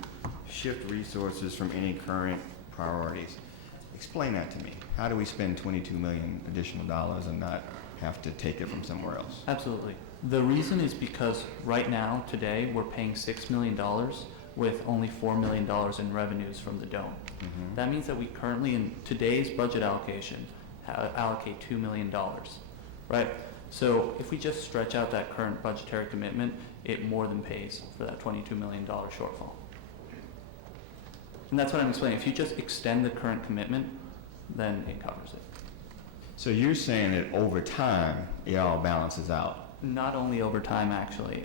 shift resources from any current priorities. Explain that to me. How do we spend $22 million additional dollars and not have to take it from somewhere else? Absolutely. The reason is because right now, today, we're paying $6 million with only $4 million in revenues from the dome. Mm-hmm. That means that we currently, in today's budget allocation, allocate $2 million, right? So if we just stretch out that current budgetary commitment, it more than pays for that $22 million shortfall. And that's what I'm explaining. If you just extend the current commitment, then it covers it. So you're saying that over time, it all balances out? Not only over time, actually.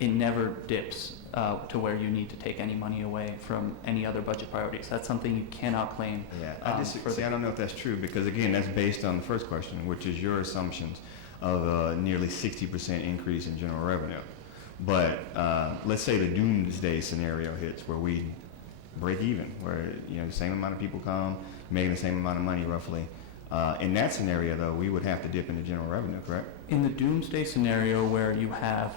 It never dips to where you need to take any money away from any other budget priorities. That's something you cannot claim. Yeah, I don't know if that's true, because again, that's based on the first question, which is your assumptions of a nearly 60% increase in general revenue. But let's say the doomsday scenario hits where we break even, where the same amount of people come, making the same amount of money roughly. In that scenario, though, we would have to dip into general revenue, correct? In the doomsday scenario where you have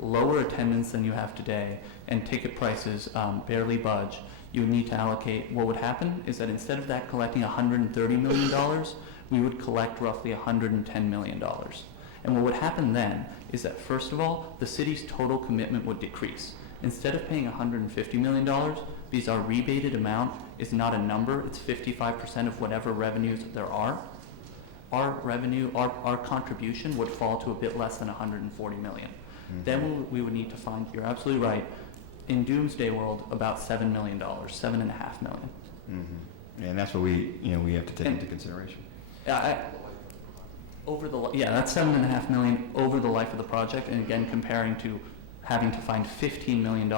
lower attendance than you have today and ticket prices barely budge, you would need to allocate. What would happen is that instead of that collecting $130 million, we would collect roughly $110 million. And what would happen then is that, first of all, the city's total commitment would decrease. Instead of paying $150 million, because our rebated amount is not a number, it's 55% of whatever revenues there are, our revenue, our contribution would fall to a bit less than $140 million. Mm-hmm. Then we would need to find, you're absolutely right, in doomsday world, about $7 million, $7.5 million. Mm-hmm. And that's what we have to take into consideration. That's $7.5 million over the life of the project, and again, comparing to having to find $15 million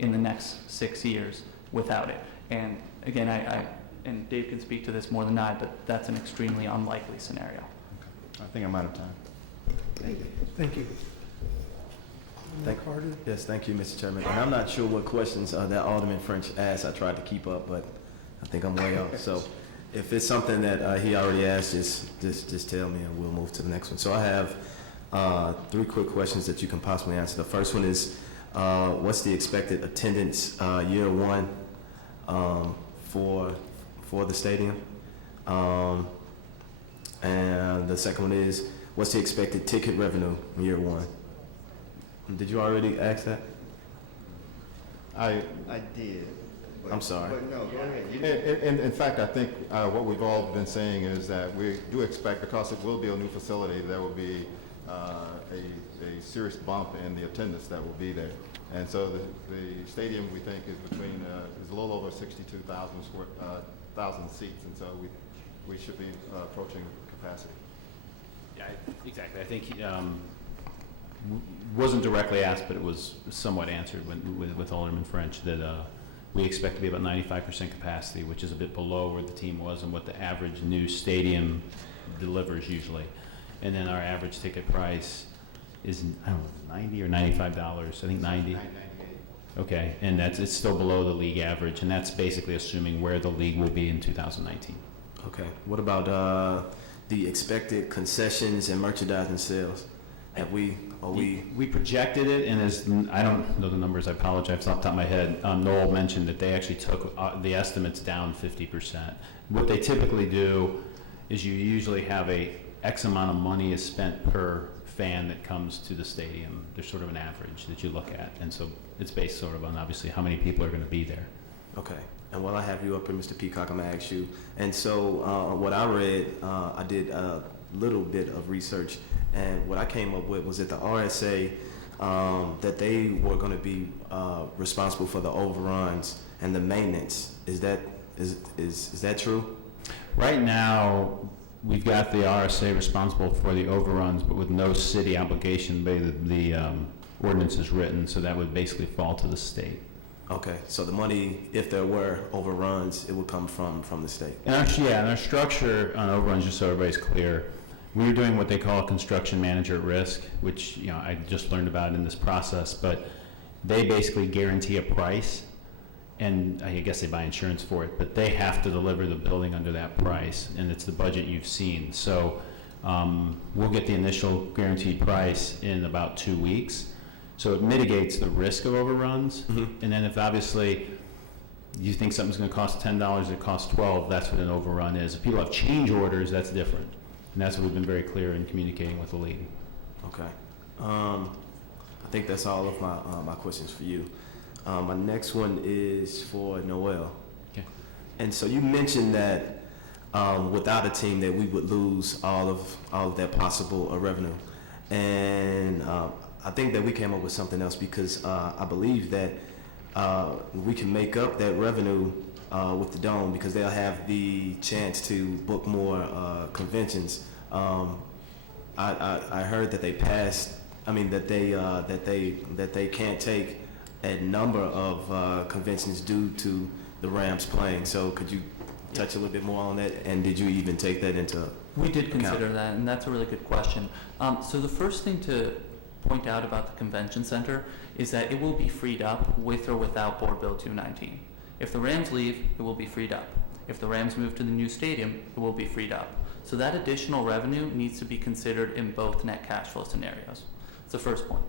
in the next 6 years without it. And again, and Dave can speak to this more than I, but that's an extremely unlikely scenario. I think I'm out of time. Thank you. Thank you. Carter? Yes, thank you, Mr. Chairman. And I'm not sure what questions that Alderman French asked. I tried to keep up, but I think I'm way off. So if it's something that he already asked, just tell me and we'll move to the next one. So I have 3 quick questions that you can possibly answer. The first one is, what's the expected attendance year one for the stadium? And the second one is, what's the expected ticket revenue year one? Did you already ask that? I did. I'm sorry. But no, go ahead. In fact, I think what we've all been saying is that we do expect, because it will be a new facility, there will be a serious bump in the attendance that will be there. And so the stadium, we think, is is a little over 62,000 seats, and so we should be approaching capacity. Yeah, exactly. I think wasn't directly asked, but it was somewhat answered with Alderman French that we expect to be about 95% capacity, which is a bit below where the team was and what the average new stadium delivers usually. And then our average ticket price is, I don't know, $90 or $95. I think 90. Okay, and it's still below the league average, and that's basically assuming where the league will be in 2019. Okay. What about the expected concessions and merchandising sales? We projected it, and I don't know the numbers, I apologize off the top of my head. Noel mentioned that they actually took the estimates down 50%. What they typically do is you usually have a X amount of money is spent per fan that comes to the stadium. There's sort of an average that you look at, and so it's based sort of on obviously how many people are going to be there. Okay. And while I have you up here, Mr. Peacock, I'm going to ask you. And so what I read, I did a little bit of research, and what I came up with was that the RSA, that they were going to be responsible for the overruns and the maintenance. Is that true? Right now, we've got the RSA responsible for the overruns, but with no city obligation the way the ordinance is written, so that would basically fall to the state. Okay, so the money, if there were overruns, it would come from the state. And our structure on overruns, just so everybody's clear, we're doing what they call a construction manager at risk, which I just learned about in this process, but they basically guarantee a price, and I guess they buy insurance for it, but they have to deliver the building under that price, and it's the budget you've seen. So we'll get the initial guaranteed price in about 2 weeks. So it mitigates the risk of overruns. Mm-hmm. And then if obviously you think something's going to cost $10, it costs $12, that's what an overrun is. If people have change orders, that's different. And that's what we've been very clear in communicating with the league. Okay. I think that's all of my questions for you. My next one is for Noel. Okay. And so you mentioned that without a team that we would lose all of that possible revenue. And I think that we came up with something else because I believe that we can make up that revenue with the Dome because they'll have the chance to book more conventions. I heard that they they can't take a number of conventions due to the Rams playing. So could you touch a little bit more on that? And did you even take that into account? We did consider that, and that's a really good question. So the first thing to point out about the convention center is that it will be freed up with or without Board Bill 219. If the Rams leave, it will be freed up. If the Rams move to the new stadium, it will be freed up. So that additional revenue needs to be considered in both net cash flow scenarios. That's the first point.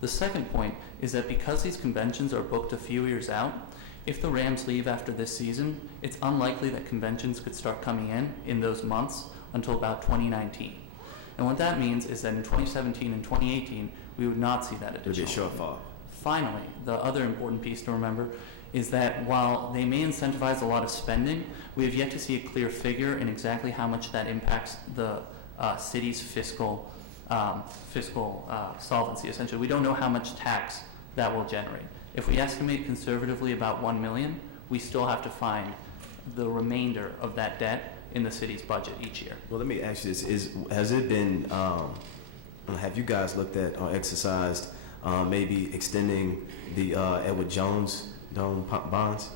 The second point is that because these conventions are booked a few years out, if the Rams leave after this season, it's unlikely that conventions could start coming in those months until about 2019. And what that means is that in 2017 and 2018, we would not see that additional. It'll be a shortfall. Finally, the other important piece to remember is that while they may incentivize a lot of spending, we have yet to see a clear figure in exactly how much that impacts the city's fiscal solvency. Essentially, we don't know how much tax that will generate. If we estimate conservatively about $1 million, we still have to find the remainder of that debt in the city's budget each year. Well, let me ask you this: has it been? Have you guys looked at or exercised maybe extending the Edward Jones Dome bonds?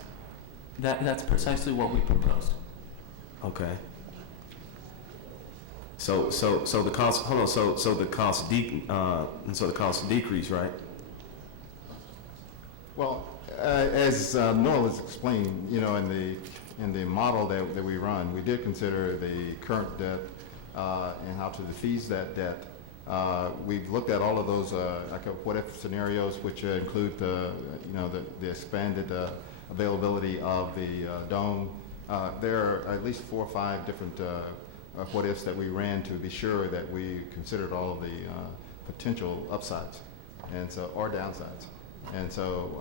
That's precisely what we proposed. Okay. So the cost. Hold on. So the cost decrease, right? Well, as Noel has explained, you know, in the model that we run, we did consider the current debt and how to defease that debt. We've looked at all of those like what-if scenarios, which include the expanded availability of the dome. There are at least 4 or 5 different what-ifs that we ran to be sure that we considered all of the potential upsides and so or downsides. And so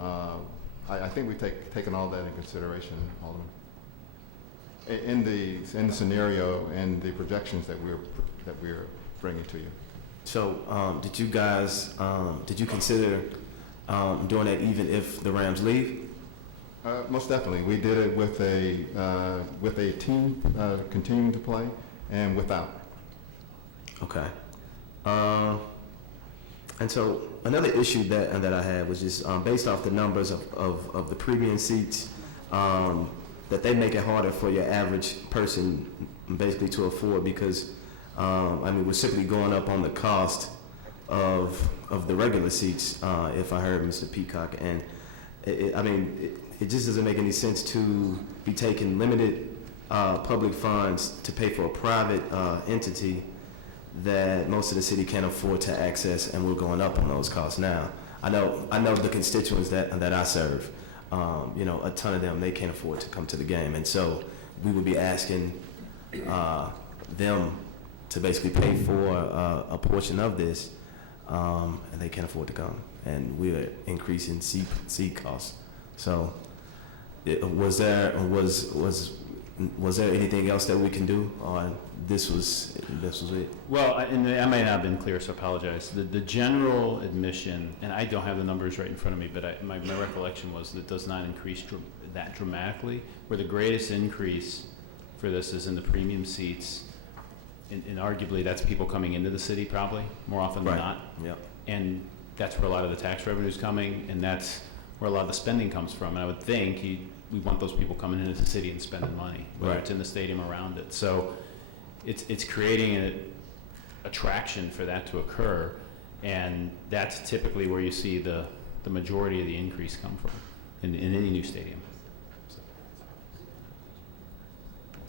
I think we've taken all that in consideration, Alderman, in the scenario and the projections that we're bringing to you. So did you guys did you consider doing that even if the Rams leave? Most definitely, we did it with a team continuing to play and without. Okay. And so another issue that I had was just based off the numbers of the premium seats, that they make it harder for your average person basically to afford because, I mean, we're simply going up on the cost of the regular seats, if I heard Mr. Peacock. And it just doesn't make any sense to be taking limited public funds to pay for a private entity that most of the city can't afford to access, and we're going up on those costs now. I know the constituents that I serve, a ton of them, they can't afford to come to the game. And so we would be asking them to basically pay for a portion of this, and they can't afford to come. And we're increasing seat costs. So was there anything else that we can do, or this was it? Well, and I may not have been clear, so I apologize. The general admission, and I don't have the numbers right in front of me, but my recollection was that it does not increase that dramatically. Where the greatest increase for this is in the premium seats, and arguably that's people coming into the city probably more often than not. Yep. And that's where a lot of the tax revenue is coming, and that's where a lot of the spending comes from. And I would think we want those people coming into the city and spending money, whether it's in the stadium or around it. So it's creating an attraction for that to occur, and that's typically where you see the majority of the increase come from in any new stadium. So.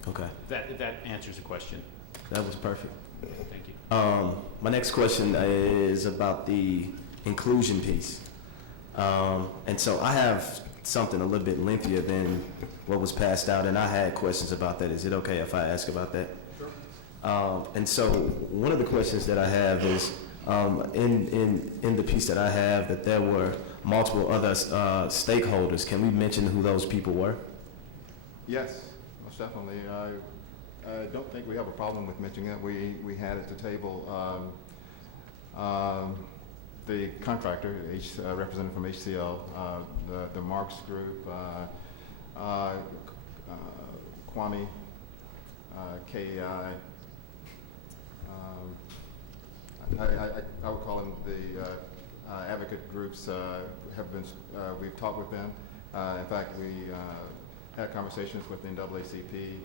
Okay. That answers the question. That was perfect. Thank you. My next question is about the inclusion piece. And so I have something a little bit lengthier than what was passed out, and I had questions about that. Is it okay if I ask about that? Sure. And so one of the questions that I have is, in the piece that I have, that there were multiple other stakeholders. Can we mention who those people were? Yes, most definitely. I don't think we have a problem with mentioning that. We had at the table the contractor, representative from HCL, the Marks Group, Kwame, KEI. I would call them the advocate groups. We've talked with them. In fact, we had conversations with the NAACP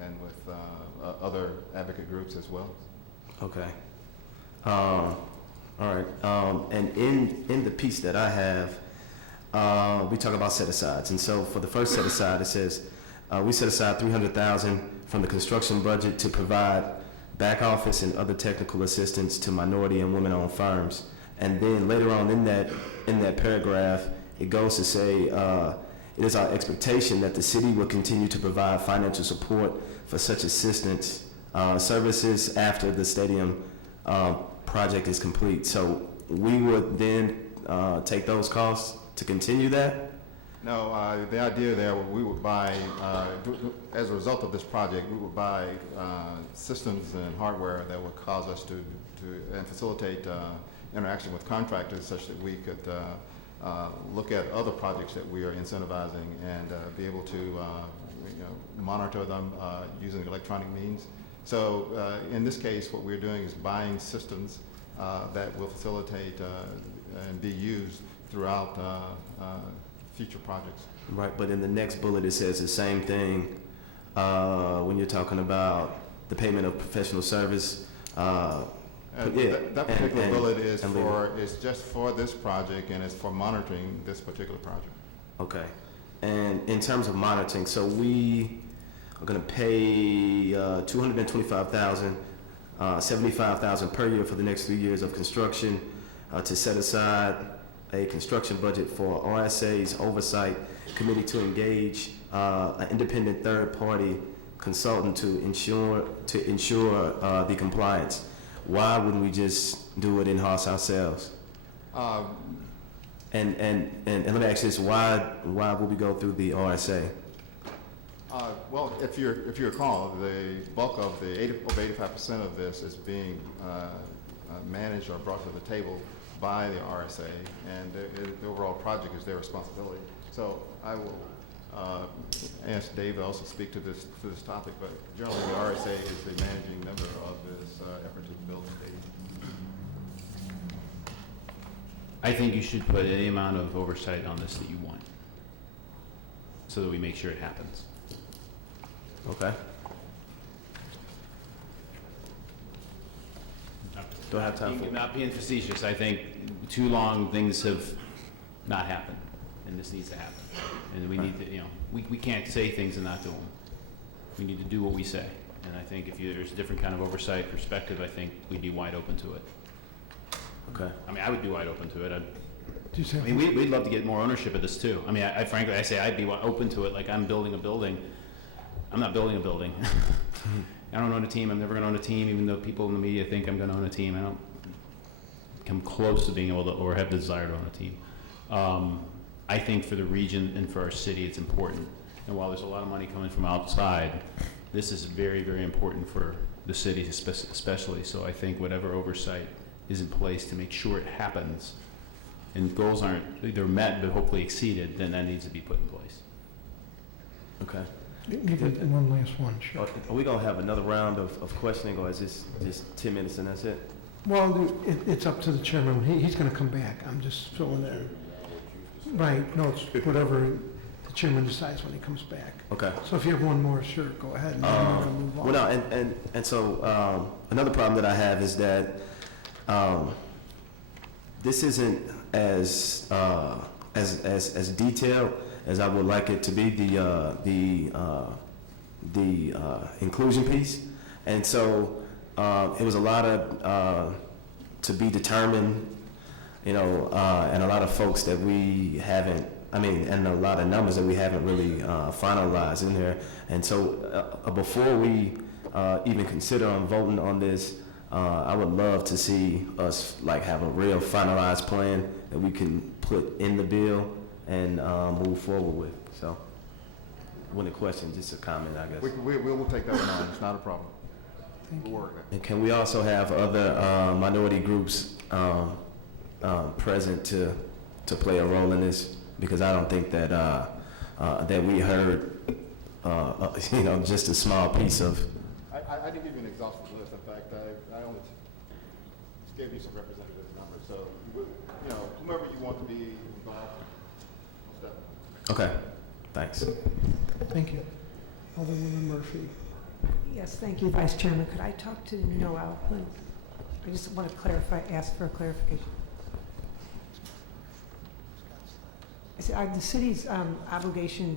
and with other advocate groups as well. Okay. All right. And in the piece that I have, we talk about set-asides. And so for the first set-aside, it says, we set aside $300,000 from the construction budget to provide back office and other technical assistance to minority and women-owned firms. And then later on in that paragraph, it goes to say, it is our expectation that the city will continue to provide financial support for such assistance services after the stadium project is complete. So we would then take those costs to continue that? No, the idea there, we would buy, as a result of this project, we would buy systems and hardware that would cause us to and facilitate interaction with contractors such that we could look at other projects that we are incentivizing and be able to monitor them using electronic means. So in this case, what we're doing is buying systems that will facilitate and be used throughout future projects. Right, but in the next bullet, it says the same thing when you're talking about the payment of professional service. That particular bullet is just for this project, and it's for monitoring this particular project. Okay. And in terms of monitoring, so we are going to pay $225,000, $75,000 per year for the next 3 years of construction to set aside a construction budget for RSA's oversight committee to engage an independent third-party consultant to ensure the compliance. Why wouldn't we just do it in-house ourselves? And let me ask this: why would we go through the RSA? Well, if you recall, the bulk of over 85% of this is being managed or brought to the table by the RSA, and the overall project is their responsibility. So I will ask Dave to also speak to this topic, but generally the RSA is the managing member of this effort to build the stadium. I think you should put any amount of oversight on this that you want, so that we make sure it happens. Okay. Don't have time for Not being facetious, I think too long things have not happened, and this needs to happen. And we need to, we can't say things and not do them. We need to do what we say. And I think if there's a different kind of oversight perspective, I think we'd be wide open to it. Okay. I mean, I would be wide open to it. We'd love to get more ownership of this too. I mean, frankly, I say I'd be open to it. Like, I'm building a building. I'm not building a building. I don't own a team. I'm never going to own a team, even though people in the media think I'm going to own a team. I don't come close to being able to, or have the desire to own a team. I think for the region and for our city, it's important. And while there's a lot of money coming from outside, this is very, very important for the city especially. So I think whatever oversight is in place to make sure it happens, and goals aren't either met but hopefully exceeded, then that needs to be put in place. Okay. And one last one, sure. Are we going to have another round of questioning, or is this just 10 minutes and that's it? Well, it's up to the chairman. He's going to come back. I'm just filling in. Right, no, it's whatever the chairman decides when he comes back. Okay. So if you have one more, sure, go ahead, and then we're going to move on. Well, no, and so another problem that I have is that this isn't as detailed as I would like it to be, the inclusion piece. And so it was a lot of to be determined, and a lot of folks that we haven't, and a lot of numbers that we haven't really finalized in there. And so before we even consider on voting on this, I would love to see us have a real finalized plan that we can put in the bill and move forward with. So, when a question, just a comment, I guess. We will take that one on. It's not a problem. We'll work it. And can we also have other minority groups present to play a role in this? Because I don't think that that we heard, just a small piece of. I didn't give you an exhaustive list. In fact, I only just gave you some representative numbers. So, whomever you want to be involved, most definitely. Okay, thanks. Thank you. Alderwoman Murphy. Yes, thank you, Vice Chairman. Could I talk to Noel, please? I just want to ask for a clarification. I said, the city's obligation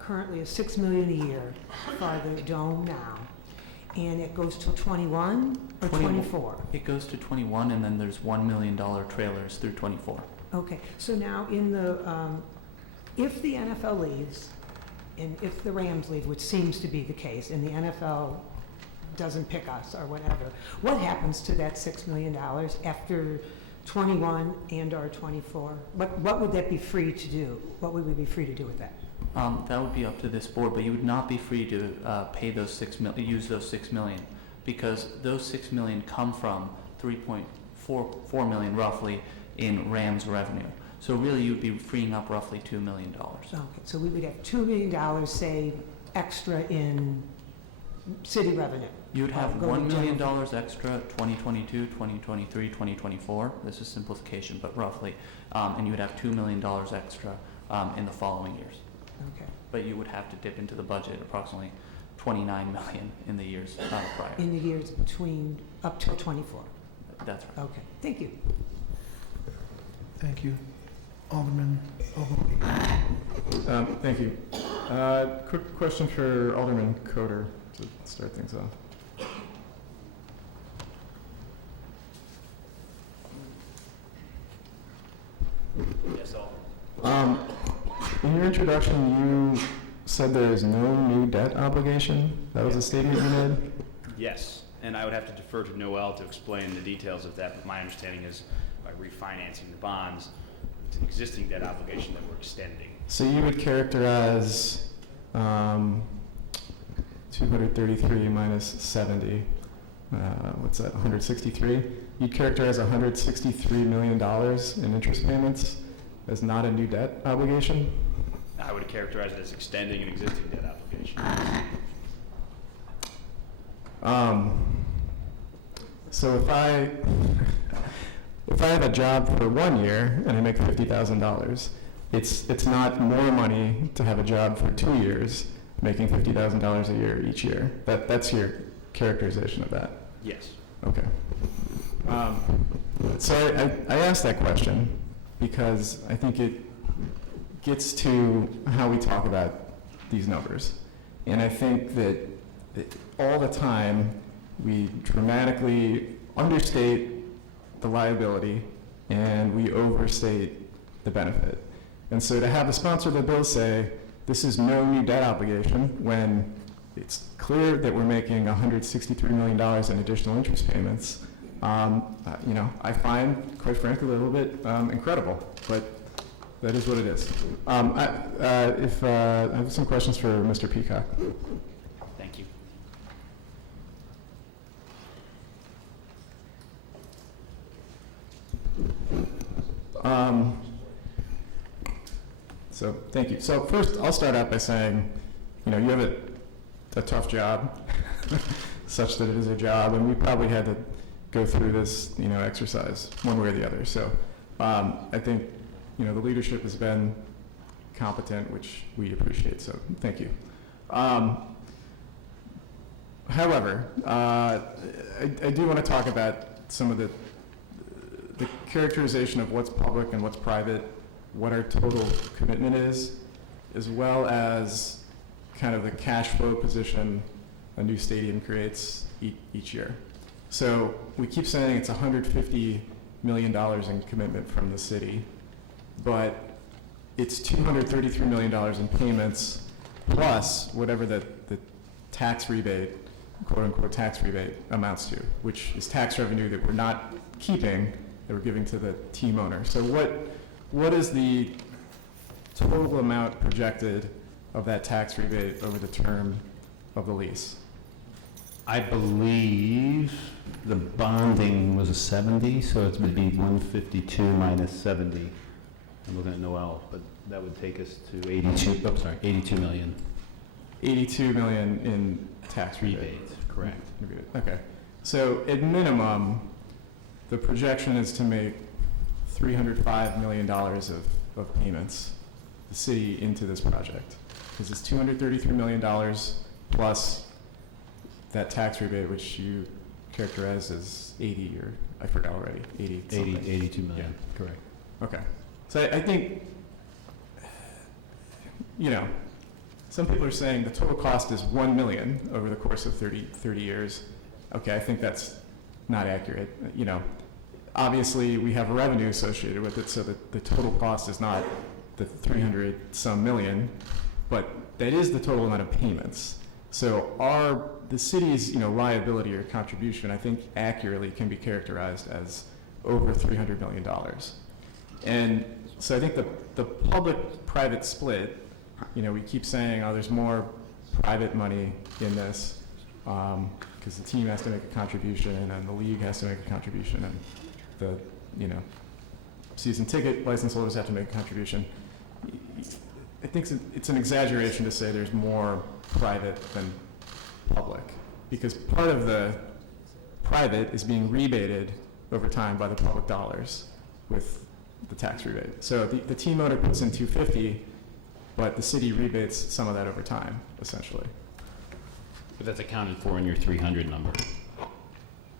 currently a $6 million a year for the dome now, and it goes till 21 or 24? It goes to 21, and then there's $1 million trailers through 24. Okay, so now in the, if the NFL leaves, and if the Rams leave, which seems to be the case, and the NFL doesn't pick us or whatever, what happens to that $6 million after 21 and or 24? What would that be free to do? What would we be free to do with that? That would be up to this board, but you would not be free to pay those use those $6 million, because those $6 million come from 3.4 million roughly in Rams revenue. So really, you'd be freeing up roughly $2 million. Okay, so we would have $2 million, say, extra in city revenue. You'd have going $1 million general. extra 2022, 2023, 2024. This is simplification, but roughly. And you would have $2 million extra in the following years. Okay. But you would have to dip into the budget approximately $29 million in the years prior. In the years between, up till 24? That's right. Okay, thank you. Thank you. Alderman Ogilvie. Thank you. Quick question for Alderman Coder to start things off. Yes, Alderman. In your introduction, you said there is no new debt obligation. That was a statement you made? Yes, and I would have to defer to Noel to explain the details of that, but my understanding is by refinancing the bonds, it's an existing debt obligation that we're extending. So you would characterize 233 minus 70, what's that, 163? You'd characterize $163 million in interest payments as not a new debt obligation? I would characterize it as extending an existing debt obligation. So if I have a job for 1 year and I make $50,000, it's not more money to have a job for 2 years making $50,000 a year each year. That's your characterization of that? Yes. Okay. So I asked that question because I think it gets to how we talk about these numbers. And I think that all the time we dramatically understate the liability and we overstate the benefit. And so to have the sponsor of the bill say, this is no new debt obligation, when it's clear that we're making $163 million in additional interest payments, I find, quite frankly, a little bit incredible, but that is what it is. I have some questions for Mr. Peacock. Thank you. So thank you. So first, I'll start out by saying, you have a tough job, such that it is a job, and we probably had to go through this, exercise one way or the other. So I think, the leadership has been competent, which we appreciate. So thank you. However, I do want to talk about some of the characterization of what's public and what's private, what our total commitment is, as well as kind of the cash flow position a new stadium creates each year. So we keep saying it's $150 million in commitment from the city, but it's $233 million in payments plus whatever the tax rebate, quote-unquote tax rebate, amounts to, which is tax revenue that we're not keeping, that we're giving to the team owner. So what is the total amount projected of that tax rebate over the term of the lease? I believe the bonding was a 70, so it would be 152 minus 70. I'm looking at Noel, but that would take us to 82 million. 82 million in tax Rebates, correct. Okay. So at minimum, the projection is to make $305 million of payments, the city, into this project. Because it's $233 million plus that tax rebate, which you characterize as 80, or I forgot already, 82 million, yeah. Correct. Okay. So I think, some people are saying the total cost is $1 million over the course of 30 years. Okay, I think that's not accurate. Obviously we have revenue associated with it, so that the total cost is not the 300 some million, but that is the total amount of payments. So the city's liability or contribution, I think accurately can be characterized as over $300 million. And so I think the public-private split, we keep saying, oh, there's more private money in this because the team has to make a contribution and the league has to make a contribution and the season ticket license holders have to make a contribution. I think it's an exaggeration to say there's more private than public, because part of the private is being rebated over time by the public dollars with the tax rebate. So the team owner puts in $250, but the city rebates some of that over time, essentially. But that's accounted for in your 300 number.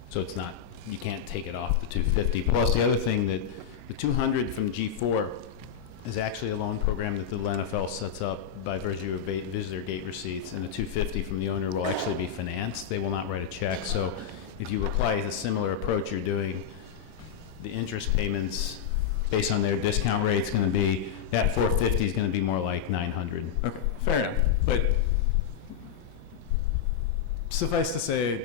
So it's not, you can't take it off the 250. Plus the other thing, that the 200 from G4 is actually a loan program that the NFL sets up by virtue of visitor gate receipts, and the 250 from the owner will actually be financed. They will not write a check. So if you apply a similar approach you're doing, the interest payments based on their discount rate is going to be, that 450 is going to be more like 900. Okay, fair enough. But suffice to say,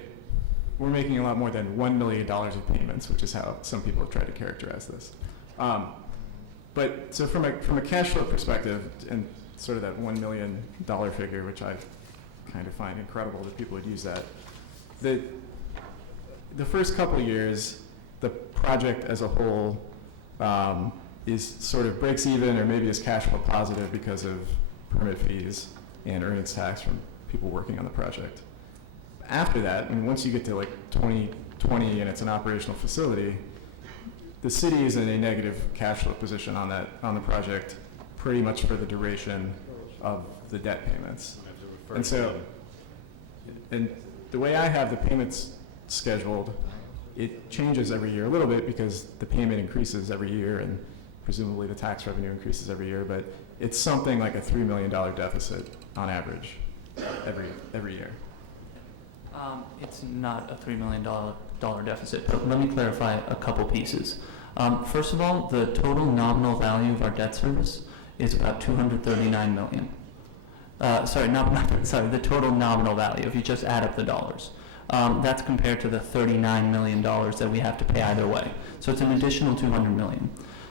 we're making a lot more than $1 million of payments, which is how some people have tried to characterize this. But so from a cash flow perspective, and sort of that $1 million figure, which I kind of find incredible that people would use that, the first couple of years, the project as a whole is sort of breaks even or maybe is cash flow positive because of permit fees and earnings tax from people working on the project. After that, and once you get to like 2020 and it's an operational facility, the city is in a negative cash flow position on the project pretty much for the duration of the debt payments. And so, and the way I have the payments scheduled, it changes every year a little bit because the payment increases every year and presumably the tax revenue increases every year, but it's something like a $3 million deficit on average every year. It's not a $3 million deficit, but let me clarify a couple pieces. First of all, the total nominal value of our debt service is about $239 million. The total nominal value, if you just add up the dollars. That's compared to the $39 million that we have to pay either way. So it's an additional $200 million.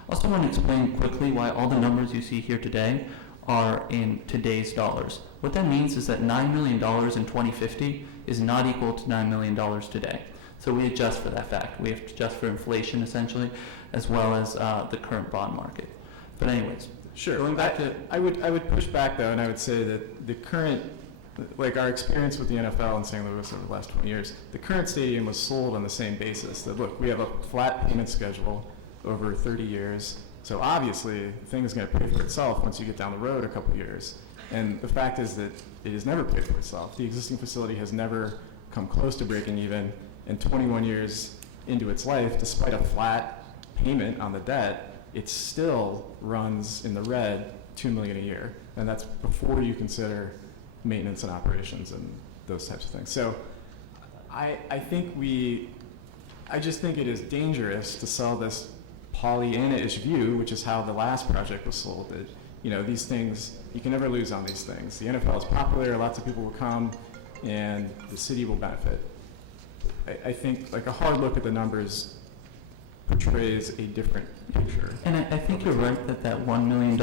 I also want to explain quickly why all the numbers you see here today are in today's dollars. What that means is that $9 million in 2050 is not equal to $9 million today. So we adjust for that fact. We adjust for inflation, essentially, as well as the current bond market. But anyways, sure. Going back to... I would push back, though, and I would say that the current, like our experience with the NFL in St. Louis over the last 20 years, the current stadium was sold on the same basis. That, look, we have a flat payment schedule over 30 years, so obviously the thing is going to pay for itself once you get down the road a couple years. And the fact is that it has never paid for itself. The existing facility has never come close to breaking even, and 21 years into its life, despite a flat payment on the debt, it still runs in the red $2 million a year. And that's before you consider maintenance and operations and those types of things. So I just think it is dangerous to sell this Pollyanna-ish view, which is how the last project was sold. That, these things, you can never lose on these things. The NFL is popular, lots of people will come, and the city will benefit. I think like a hard look at the numbers portrays a different picture. And I think you're right that $1 million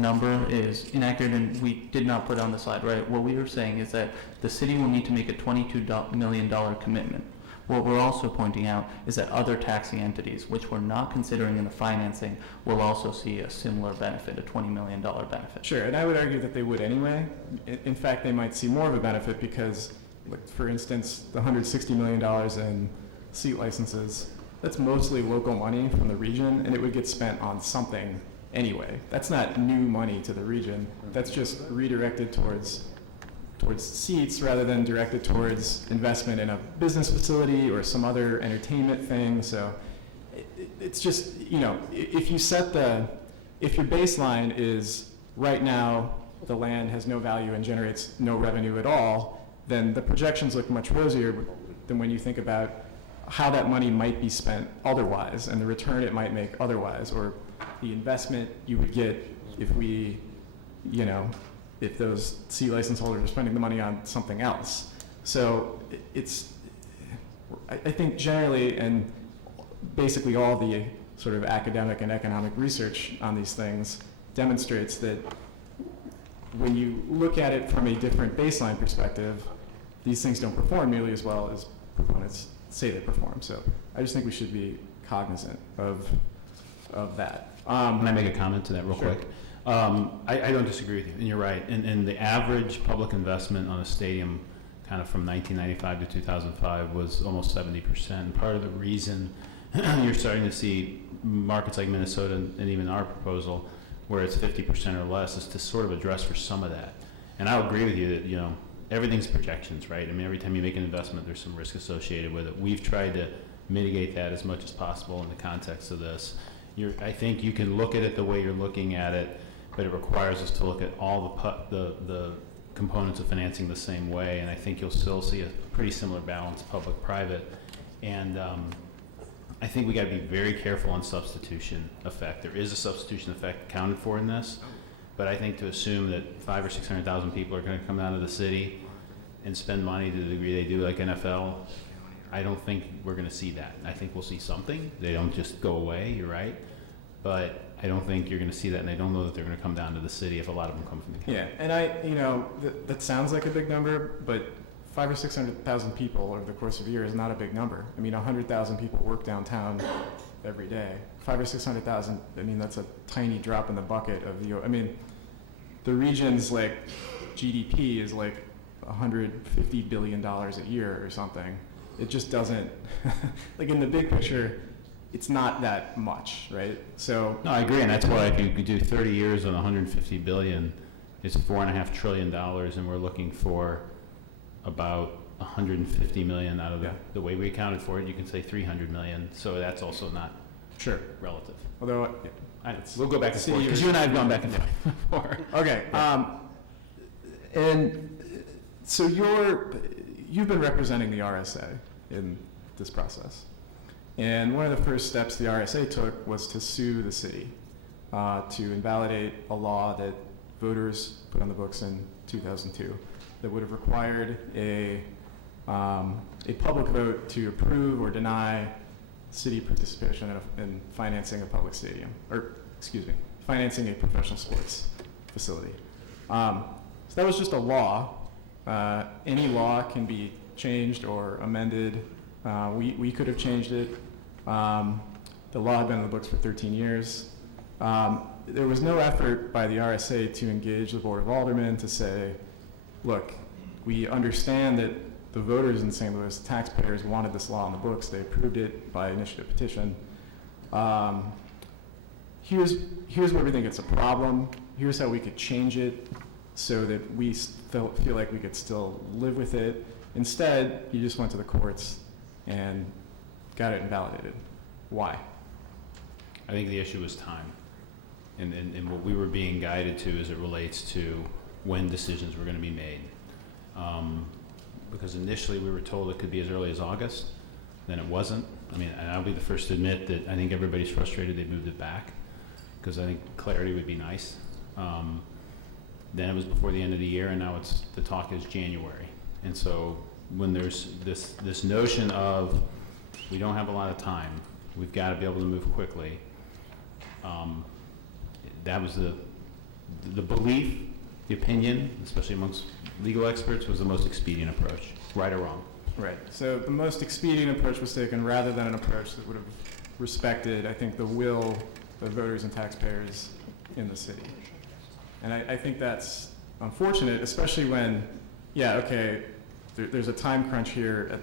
number is inaccurate, and we did not put on the slide, right? What we were saying is that the city will need to make a $22 million commitment. What we're also pointing out is that other taxing entities, which we're not considering in the financing, will also see a similar benefit, a $20 million benefit. Sure, and I would argue that they would anyway. In fact, they might see more of a benefit because, like, for instance, the $160 million in seat licenses, that's mostly local money from the region, and it would get spent on something anyway. That's not new money to the region. That's just redirected towards seats rather than directed towards investment in a business facility or some other entertainment thing. So it's just, if your baseline is right now the land has no value and generates no revenue at all, then the projections look much rosier than when you think about how that money might be spent otherwise and the return it might make otherwise, or the investment you would get if we, if those C license holders are spending the money on something else. So I think generally, and basically all the sort of academic and economic research on these things demonstrates that when you look at it from a different baseline perspective, these things don't perform nearly as well as proponents say they perform. So I just think we should be cognizant of that. Can I make a comment to that real Sure. quick? I don't disagree with you, and you're right. And the average public investment on a stadium kind of from 1995 to 2005 was almost 70%. And part of the reason you're starting to see markets like Minnesota and even our proposal where it's 50% or less is to sort of address for some of that. And I'll agree with you that, everything's projections, right? I mean, every time you make an investment, there's some risk associated with it. We've tried to mitigate that as much as possible in the context of this. I think you can look at it the way you're looking at it, but it requires us to look at all the components of financing the same way, and I think you'll still see a pretty similar balance, public-private. And I think we got to be very careful on substitution effect. There is a substitution effect accounted for in this, but I think to assume that 500,000 or 600,000 people are going to come down to the city and spend money to the degree they do like NFL, I don't think we're going to see that. I think we'll see something. They don't just go away, you're right. But I don't think you're going to see that, and I don't know that they're going to come down to the city if a lot of them come from the county. Yeah, and that sounds like a big number, but 500,000 or 600,000 people over the course of a year is not a big number. I mean, 100,000 people work downtown every day. 500,000 or 600,000, I mean, that's a tiny drop in the bucket of the region's GDP is $150 billion a year or something. It just doesn't, in the big picture, it's not that much, right? So no, I agree, and that's why if you could do 30 years on 150 billion, it's $4.5 trillion, and we're looking for about 150 million out of the way we accounted for it. You can say 300 million, so that's also not relative. Although we'll go back and forth because you and I have gone back and forth before. Okay, and so you've been representing the RSA in this process. And one of the first steps the RSA took was to sue the city to invalidate a law that voters put on the books in 2002 that would have required a public vote to approve or deny city participation in financing a public stadium, or financing a professional sports facility. So that was just a law. Any law can be changed or amended. We could have changed it. The law had been on the books for 13 years. There was no effort by the RSA to engage the Board of Aldermen to say, look, we understand that the voters in St. Louis, taxpayers, wanted this law on the books. They approved it by initiative petition. Here's where we think it's a problem. Here's how we could change it so that we feel like we could still live with it. Instead, you just went to the courts and got it invalidated. Why? I think the issue was time. And what we were being guided to as it relates to when decisions were going to be made. Because initially we were told it could be as early as August, then it wasn't. I mean, and I'll be the first to admit that I think everybody's frustrated they moved it back, because I think clarity would be nice. Then it was before the end of the year, and now the talk is January. And so when there's this notion of we don't have a lot of time, we've got to be able to move quickly, that was the belief, the opinion, especially amongst legal experts, was the most expedient approach, right or wrong. Right. So the most expedient approach was taken rather than an approach that would have respected, I think, the will of voters and taxpayers in the city. And I think that's unfortunate, especially when, there's a time crunch here at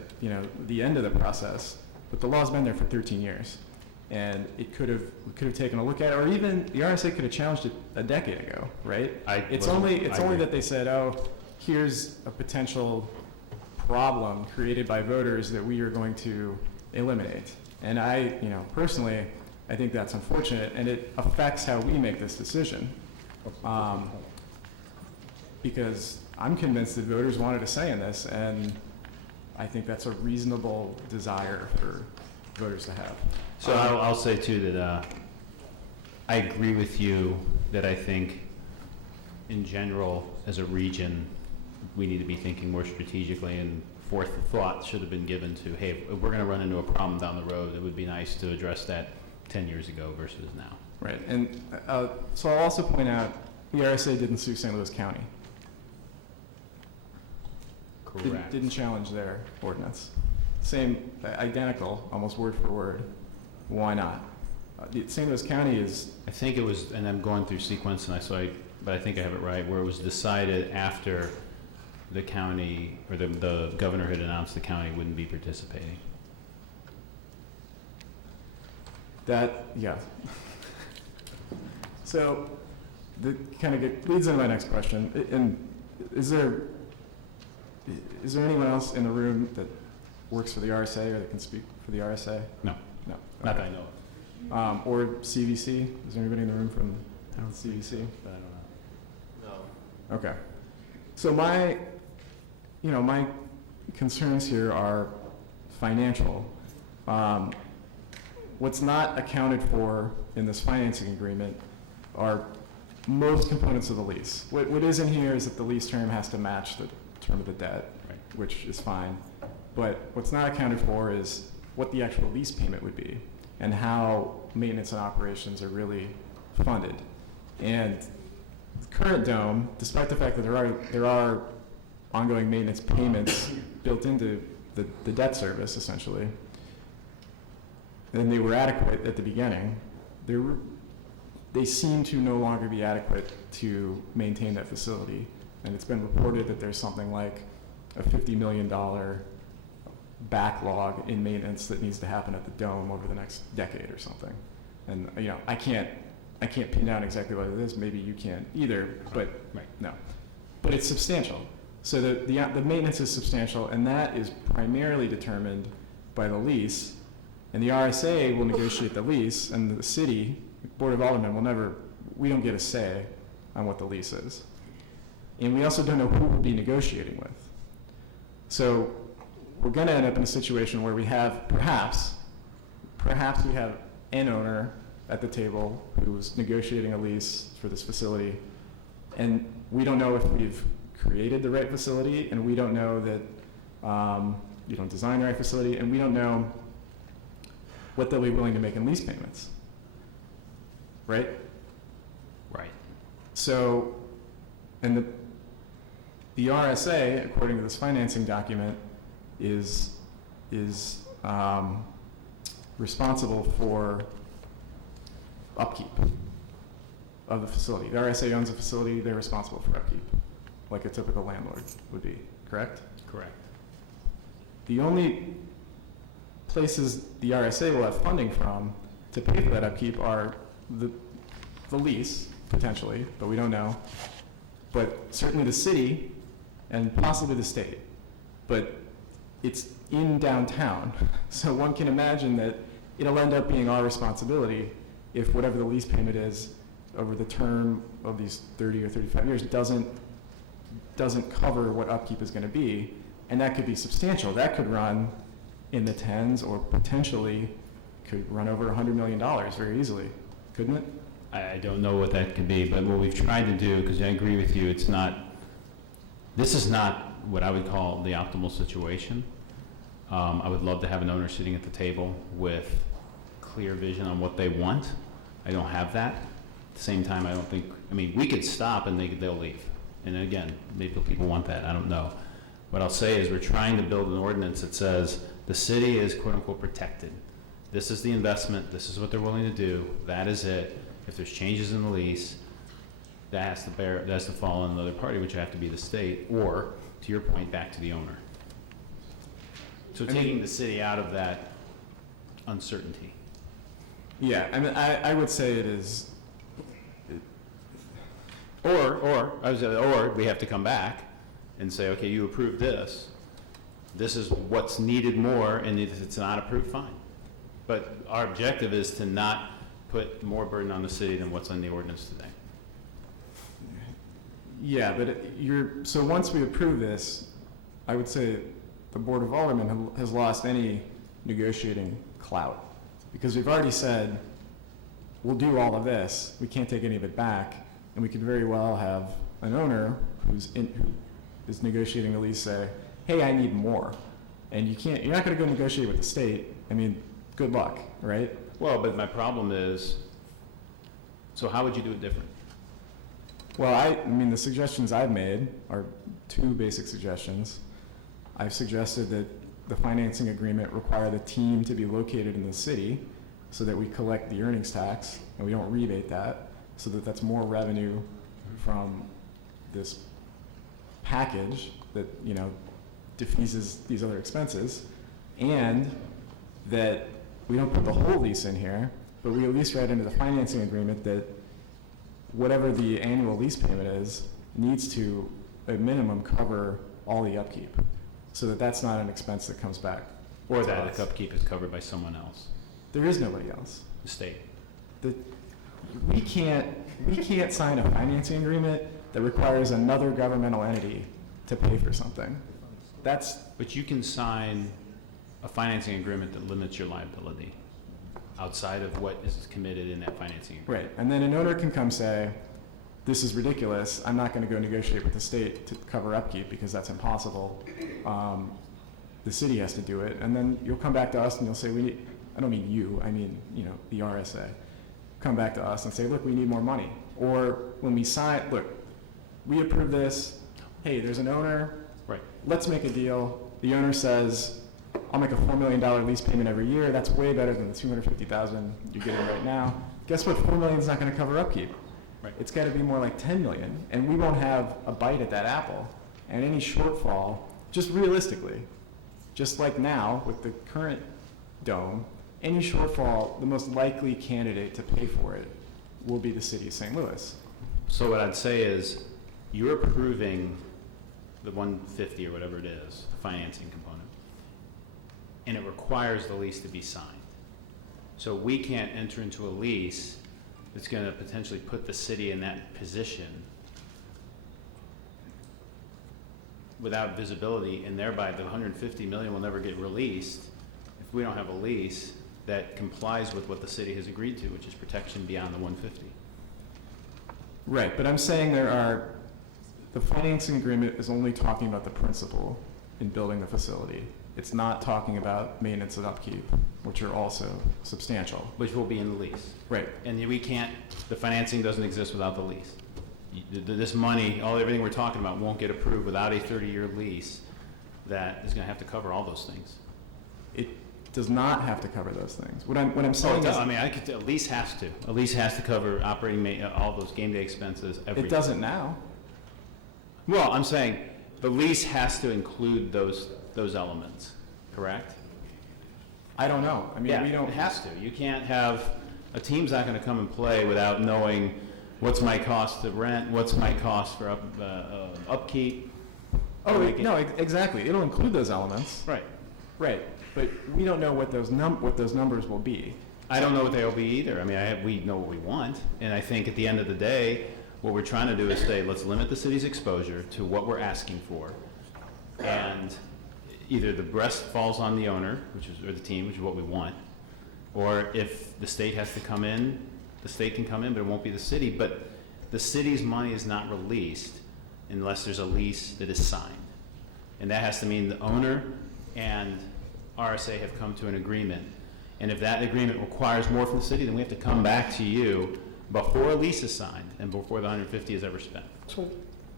the end of the process, but the law's been there for 13 years. And we could have taken a look at it, or even the RSA could have challenged it a decade ago, right? It's only that they said, here's a potential problem created by voters that we are going to eliminate. And personally, I think that's unfortunate, and it affects how we make this decision. because I'm convinced that voters wanted a say in this, and I think that's a reasonable desire for voters to have. So I'll say too that I agree with you that I think in general, as a region, we need to be thinking more strategically, and thought should have been given to, hey, if we're going to run into a problem down the road, it would be nice to address that 10 years ago versus now. Right, and so I'll also point out, the RSA didn't sue St. Louis County. Correct. Didn't challenge their ordinance. Same, identical, almost word for word. Why not? St. Louis County is... I think it was, and I'm going through sequence, and but I think I have it right, where it was decided after the county, or the governor had announced the county wouldn't be participating. Yeah. So, leads into my next question. And is there anyone else in the room that works for the RSA or that can speak for the RSA? No. No. Not that I know of. Or CVC? Is there anybody in the room from CVC? But I don't know. No. Okay. So my concerns here are financial. What's not accounted for in this financing agreement are most components of the lease. What is in here is that the lease term has to match the term of the debt, right, which is fine. But what's not accounted for is what the actual lease payment would be and how maintenance and operations are really funded. And the current dome, despite the fact that there are ongoing maintenance payments built into the debt service, essentially, and they were adequate at the beginning, they seem to no longer be adequate to maintain that facility. And it's been reported that there's something like a $50 million backlog in maintenance that needs to happen at the dome over the next decade or something. And I can't pin down exactly what it is. Maybe you can't either, but no. But it's substantial. So the maintenance is substantial, and that is primarily determined by the lease. And the RSA will negotiate the lease, and the city, Board of Aldermen, we don't get a say on what the lease is. And we also don't know who we'll be negotiating with. So we're going to end up in a situation where we have, perhaps we have an owner at the table who's negotiating a lease for this facility, and we don't know if we've created the right facility, and we don't know that you don't design the right facility, and we don't know what they'll be willing to make in lease payments. Right? Right. So, and the RSA, according to this financing document, is responsible for upkeep of the facility. The RSA owns a facility, they're responsible for upkeep, like a typical landlord would be, correct? Correct. The only places the RSA will have funding from to pay for that upkeep are the lease, potentially, but we don't know, but certainly the city and possibly the state. But it's in downtown, so one can imagine that it'll end up being our responsibility if whatever the lease payment is over the term of these 30 or 35 years doesn't cover what upkeep is going to be, and that could be substantial. That could run in the tens, or potentially could run over $100 million very easily, couldn't it? I don't know what that could be, but what we've tried to do, because I agree with you, this is not what I would call the optimal situation. I would love to have an owner sitting at the table with clear vision on what they want. I don't have that. At the same time, we could stop and they'll leave. And again, maybe people want that, I don't know. What I'll say is we're trying to build an ordinance that says the city is quote unquote protected. This is the investment, this is what they're willing to do, that is it. If there's changes in the lease, that has to fall on another party, which would have to be the state, or, to your point, back to the owner. So taking the city out of that uncertainty. Yeah, I would say it is. Or we have to come back and say, okay, you approved this. This is what's needed more, and if it's not approved, fine. But our objective is to not put more burden on the city than what's on the ordinance today. Yeah, but so once we approve this, I would say the Board of Aldermen has lost any negotiating clout. Because we've already said, we'll do all of this, we can't take any of it back, and we could very well have an owner who is negotiating a lease say, hey, I need more. And you're not gonna go negotiate with the state. I mean, good luck, right? Well, but my problem is, so how would you do it different? Well, I mean, the suggestions I've made are two basic suggestions. I've suggested that the financing agreement require the team to be located in the city so that we collect the earnings tax and we don't rebate that, so that that's more revenue from this package that, diffuses these other expenses, and that we don't put the whole lease in here, but we at least write into the financing agreement that whatever the annual lease payment is needs to, at minimum, cover all the upkeep, so that that's not an expense that comes back. Or that the upkeep is covered by someone else, There is nobody else. the state. We can't sign a financing agreement that requires another governmental entity to pay for something. But you can sign a financing agreement that limits your liability outside of what is committed in that financing agreement. Right, and then an owner can come say, this is ridiculous, I'm not gonna go negotiate with the state to cover upkeep because that's impossible. The city has to do it, and then you'll come back to us and you'll say, I don't mean you, I mean, the RSA. Come back to us and say, look, we need more money. Or when we sign, look, we approve this, hey, there's an owner, right? Let's make a deal. The owner says, I'll make a $4 million lease payment every year. That's way better than the $250,000 you're getting right now. Guess what? $4 million is not going to cover upkeep. Right. It's got to be more like $10 million, and we won't have a bite at that apple. And any shortfall, just realistically, just like now with the current dome, any shortfall, the most likely candidate to pay for it will be the city of St. Louis. So what I'd say is, you're approving the 150 or whatever it is, financing component, and it requires the lease to be signed. So we can't enter into a lease that's going to potentially put the city in that position without visibility, and thereby the 150 million will never get released if we don't have a lease that complies with what the city has agreed to, which is protection beyond the 150. Right, but I'm saying the financing agreement is only talking about the principal in building the facility. It's not talking about maintenance and upkeep, which are also substantial. Which will be in the lease. Right. And the financing doesn't exist without the lease. This money, everything we're talking about won't get approved without a 30-year lease that is gonna have to cover all those things. It does not have to cover those things. What I'm saying is... a lease has to. A lease has to cover operating, all those game day expenses, everything. It doesn't now. Well, I'm saying the lease has to include those elements, correct? I don't know. I mean, we don't... It has to. You can't have, a team's not gonna come and play without knowing what's my cost to rent, what's my cost for upkeep. Oh, no, exactly. It'll include those elements. Right. Right, but we don't know what those numbers will be. I don't know what they'll be either. I mean, we know what we want, and I think at the end of the day, what we're trying to do is say, let's limit the city's exposure to what we're asking for, and either the rest falls on the owner, or the team, which is what we want, or if the state has to come in, the state can come in, but it won't be the city. But the city's money is not released unless there's a lease that is signed, and that has to mean the owner and RSA have come to an agreement. And if that agreement requires more from the city, then we have to come back to you before a lease is signed and before the 150 is ever spent. So,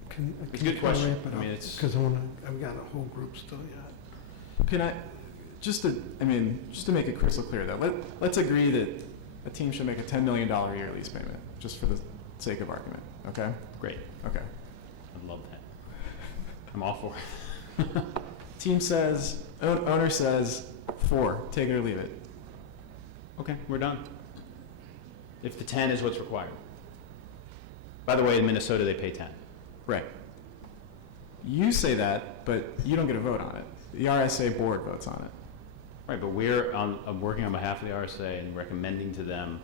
can Good question. Wrap it up? I mean, it's... Because I've got a whole group still yet. Can I, just to make it crystal clear though, let's agree that a team should make a $10 million a year lease payment, just for the sake of argument, okay? Great. Okay. I love that. I'm all for it. Team says, owner says, 4, take it or leave it. Okay, we're done. If the 10 is what's required. By the way, in Minnesota, they pay 10. Right. You say that, but you don't get a vote on it. The RSA board votes on it. Right, but I'm working on behalf of the RSA and recommending to them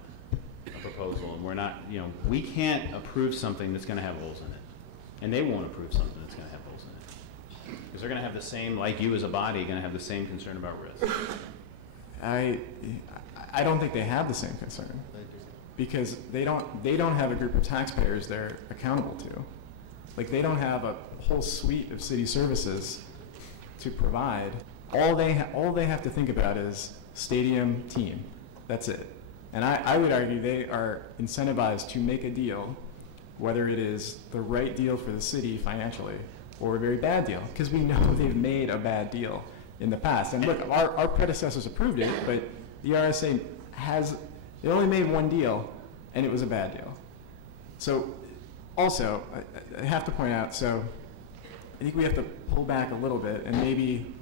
a proposal, and we're not, we can't approve something that's gonna have holes in it. and they won't approve something that's going to have holes in it. Because they're going to have the same, like you as a body, going to have the same concern about risk. I don't think they have the same concern, because they don't have a group of taxpayers they're accountable to. Like, they don't have a whole suite of city services to provide. All they have to think about is stadium, team. That's it. And I would argue they are incentivized to make a deal, whether it is the right deal for the city financially or a very bad deal, because we know they've made a bad deal in the past. And look, our predecessors approved it, but the RSA they only made one deal, and it was a bad deal. So also, I have to point out, so I think we have to pull back a little bit, and maybe,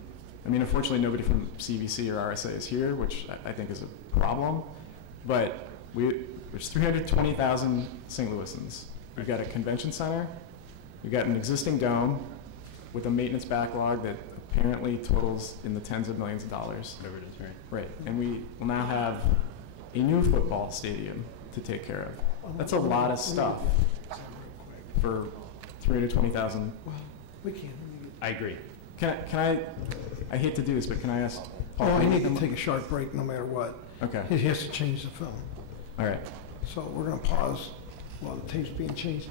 I mean, unfortunately nobody from CVC or RSA is here, which I think is a problem, but there's 320,000 St. Louisans. We've got a convention center, we've got an existing dome with a maintenance backlog that apparently totals in the tens of millions of dollars. Whatever it is, right? Right, and we will now have a new football stadium to take care of. That's a lot of stuff for 320,000. Well, we can't. I agree. Can I hate to do this, but can I ask Paul? Oh, I need to take a short break no matter what. Okay. He has to change the film. All right. So we're going to pause while the tape's being changed.